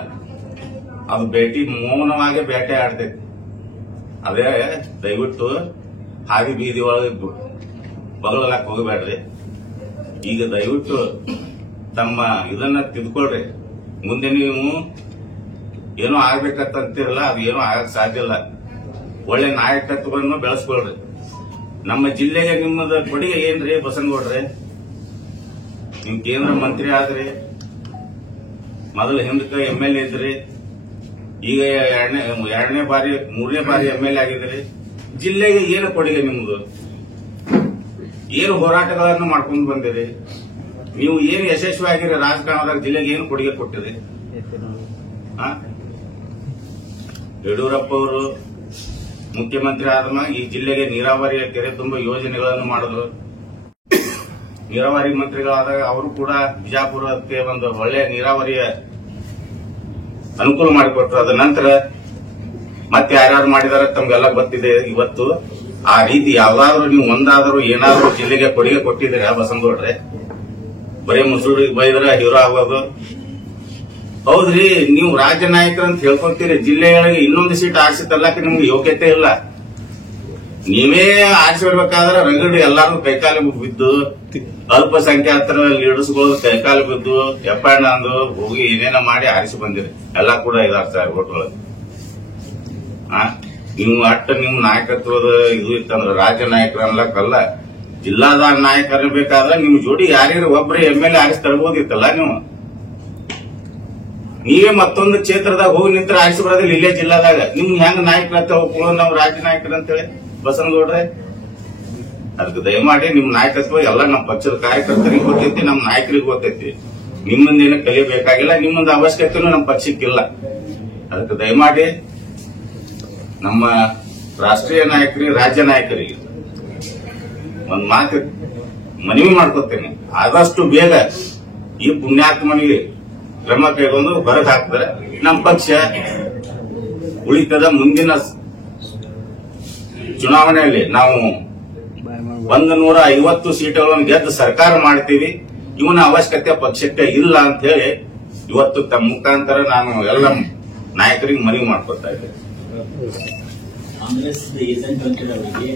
ಅದು ಮೌನವಾಗಿ ಬೇಟೆ ಆಡ್ತೈತಿ. ಅದೇ ದಯವಿಟ್ಟು ಹಾದಿ ಬೀದಿ ಒಳಗೆ ಬಗಳಲಕ್ಕೆ ಹೋಗಬೇಡ್ರಿ. ಈಗ ದಯವಿಟ್ಟು ತಮ್ಮ ಇದನ್ನ ತಿದ್ಕೊಳ್ರಿ. ಮುಂದೆ ನೀವು ಏನೋ ಆಗ್ಬೇಕಂತೀರಲ್ಲ, ಅದು ಏನೋ ಆಗಕ್ ಸಾಧ್ಯ ಇಲ್ಲ. ಒಳ್ಳೆ ನಾಯಕತ್ವವನ್ನು ಬೆಳೆಸ್ಕೊಳ್ರಿ. ನಮ್ಮ ಜಿಲ್ಲೆಗೆ ನಿಮ್ಮದ ಕೊಡುಗೆ ಏನ್ರಿ ಬಸನಗೌಡ್ರೆ? ನಿಮ್ ಕೇಂದ್ರ ಮಂತ್ರಿ ಆದ್ರಿ, ಮೊದಲು ಹಿಂದಕ್ಕೆ MLA ಇದ್ರಿ, ಈಗ ಎರಡನೇ ಬಾರಿ 3ನೇ ಬಾರಿ MLA ಆಗಿದ್ರಿ. ಜಿಲ್ಲೆಗೆ ಏನು ಕೊಡುಗೆ ನಿಮ್ದು? ಏನು ಹೋರಾಟಗಳನ್ನು ಮಾಡ್ಕೊಂಡು ಬಂದಿರಿ? ನೀವು ಏನು ಯಶಸ್ವಿ ಆಗಿರಿ ರಾಜಕಾರಣದಾಗ? ಜಿಲ್ಲೆಗೆ ಏನು ಕೊಡುಗೆ ಕೊಟ್ಟಿರಿ? ಯಡಿಯೂರಪ್ಪ ಅವರು ಮುಖ್ಯಮಂತ್ರಿ ಆದ್ಮೇಲೆ ಈ ಜಿಲ್ಲೆಗೆ ನೀರಾವರಿಯ ಕೆರೆ ತುಂಬ ಯೋಜನೆಗಳನ್ನು ಮಾಡಿದ್ರು. ನೀರಾವರಿ ಮಂತ್ರಿಗಳಾದಾಗ ಅವರು ಕೂಡ ಬಿಜಾಪುರಕ್ಕೆ ಒಂದು ಒಳ್ಳೆಯ ನೀರಾವರಿಯ ಅನುಕೂಲ ಮಾಡಿಕೊಟ್ರು. ಅದ ನಂತರ ಮತ್ತೆ ಯಾರ್ಯಾರು ಮಾಡಿದಾರೆ ತಮ್ಗೆಲ್ಲ ಗೊತ್ತಿದೆ. ಇವತ್ತು ಆ ರೀತಿ ಯಾವ್ದಾದ್ರು ನೀವು ಒಂದಾದರೂ ಏನಾದರೂ ಜಿಲ್ಲೆಗೆ ಕೊಡುಗೆ ಕೊಟ್ಟಿದ್ದೀರಾ ಬಸನಗೌಡ್ರೆ? ಬರೀ ಮುಸುಳಿ ಬೈದ್ರ ಹೀರೋ ಆಗೋದು. ಹೌದ್ರಿ, ನೀವು ರಾಜ್ಯ ನಾಯಕರು ಅಂತ ಹೇಳ್ಕೊಂತೀರಿ, ಜಿಲ್ಲೆಗಳಿಗೆ ಇನ್ನೊಂದು ಸೀಟ್ ಆರಿಸಿ ತರ್ಲಕ್ಕೆ ನಿಮ್ಗೆ ಯೋಗ್ಯತೆ ಇಲ್ಲ. ನೀವೇ ಆರಿಸಿ ಬರ್ಬೇಕಾದ್ರೆ ರಗಡ್ ಎಲ್ಲಾರು ಕೈಕಾಲು ಬಿದ್ದು, ಅಲ್ಪಸಂಖ್ಯಾತರ ಲೀಡರ್ಸ್ಗಳು ಕೈಕಾಲು ಬಿದ್ದು ಎಪ್ಪಣ್ಣ ಅಂದು ಹೋಗಿ ಏನೇನ ಮಾಡಿ ಆರಿಸಿ ಬಂದಿರಿ. ಎಲ್ಲ ಕೂಡ 5-6 ಸಾವಿರ ಓಟ್ಗಳು. ನೀವು ನಿಮ್ಮ ನಾಯಕತ್ವದ ಇದು ಇತ್ತಂದ್ರೆ ರಾಜ್ಯ ನಾಯಕರು ಅನ್ಲಕ್ಕಲ್ಲ, ಜಿಲ್ಲಾದ ನಾಯಕರು ಬೇಕಾದ್ರೆ ನಿಮ್ ಜೋಡಿ ಯಾರ್ಯಾರು ಒಬ್ಬರೇ MLA ಆರಿಸಿ ತರಬಹುದಿತ್ತಲ್ಲ. ನೀವೇ ಮತ್ತೊಂದು ಕ್ಷೇತ್ರದಾಗ ಹೋಗಿ ನಿಂತರ ಆರಿಸಿ ಬರೋದಿಲ್ಲ ಇಲ್ಲೇ ಜಿಲ್ಲಾದಾಗ. ನಿಮ್ ಹೆಂಗ್ ನಾಯಕರ ಒಪ್ಕೊಳ್ಳೋ ನಾವು ರಾಜ್ಯ ನಾಯಕರು ಅಂತೇಳಿ ಬಸನಗೌಡ್ರೆ? ಅದಕ್ಕೆ ದಯಮಾಡಿ ನಿಮ್ ನಾಯಕತ್ವ ಎಲ್ಲ ನಮ್ಮ ಪಕ್ಷದ ಕಾರ್ಯಕರ್ತರಿಗೆ ಗೊತ್ತೈತಿ, ನಮ್ಮ ನಾಯಕರಿಗೆ ಗೊತ್ತೈತಿ. ನಿಮ್ಮಂದೇನು ಕಲಿಯಬೇಕಾಗಿಲ್ಲ, ನಿಮ್ಮೊಂದು ಅವಶ್ಯಕತೆನೂ ನಮ್ಮ ಪಕ್ಷಕ್ಕಿಲ್ಲ. ಅದಕ್ಕೆ ದಯಮಾಡಿ ನಮ್ಮ ರಾಷ್ಟ್ರೀಯ ನಾಯಕರಿಗೆ, ರಾಜ್ಯ ನಾಯಕರಿಗೆ ಒಂದ್ ಮಾತು ಮನವಿ ಮಾಡ್ಕೊತೇನೆ. ಆದಷ್ಟು ಬೇಗ ಈ ಪುಣ್ಯಾತ್ಮನಿಗೆ ಕ್ರಮ ಕೈಗೊಂಡು ಹೊರಗೆ ಹಾಕಿದ್ರೆ ನಮ್ಮ ಪಕ್ಷ ಉಳಿತದ. ಮುಂದಿನ ಚುನಾವಣೆಯಲ್ಲಿ ನಾವು 150 ಸೀಟುಗಳನ್ನು ಗೆದ್ದು ಸರ್ಕಾರ ಮಾಡ್ತೀವಿ. ಇವನ ಅವಶ್ಯಕತೆ ಪಕ್ಷಕ್ಕೆ ಇಲ್ಲ ಅಂತ ಹೇಳಿ ಇವತ್ತು ತಮ್ಮ ಮುಖಾಂತರ ನಾನು ಎಲ್ಲ ನಾಯಕರಿಗೆ ಮನವಿ ಮಾಡ್ಕೊತಾ ಇದ್ದೇನೆ. ಕಾಂಗ್ರೆಸ್ ಏಜೆಂಟ್ ಅವರಿಗೆ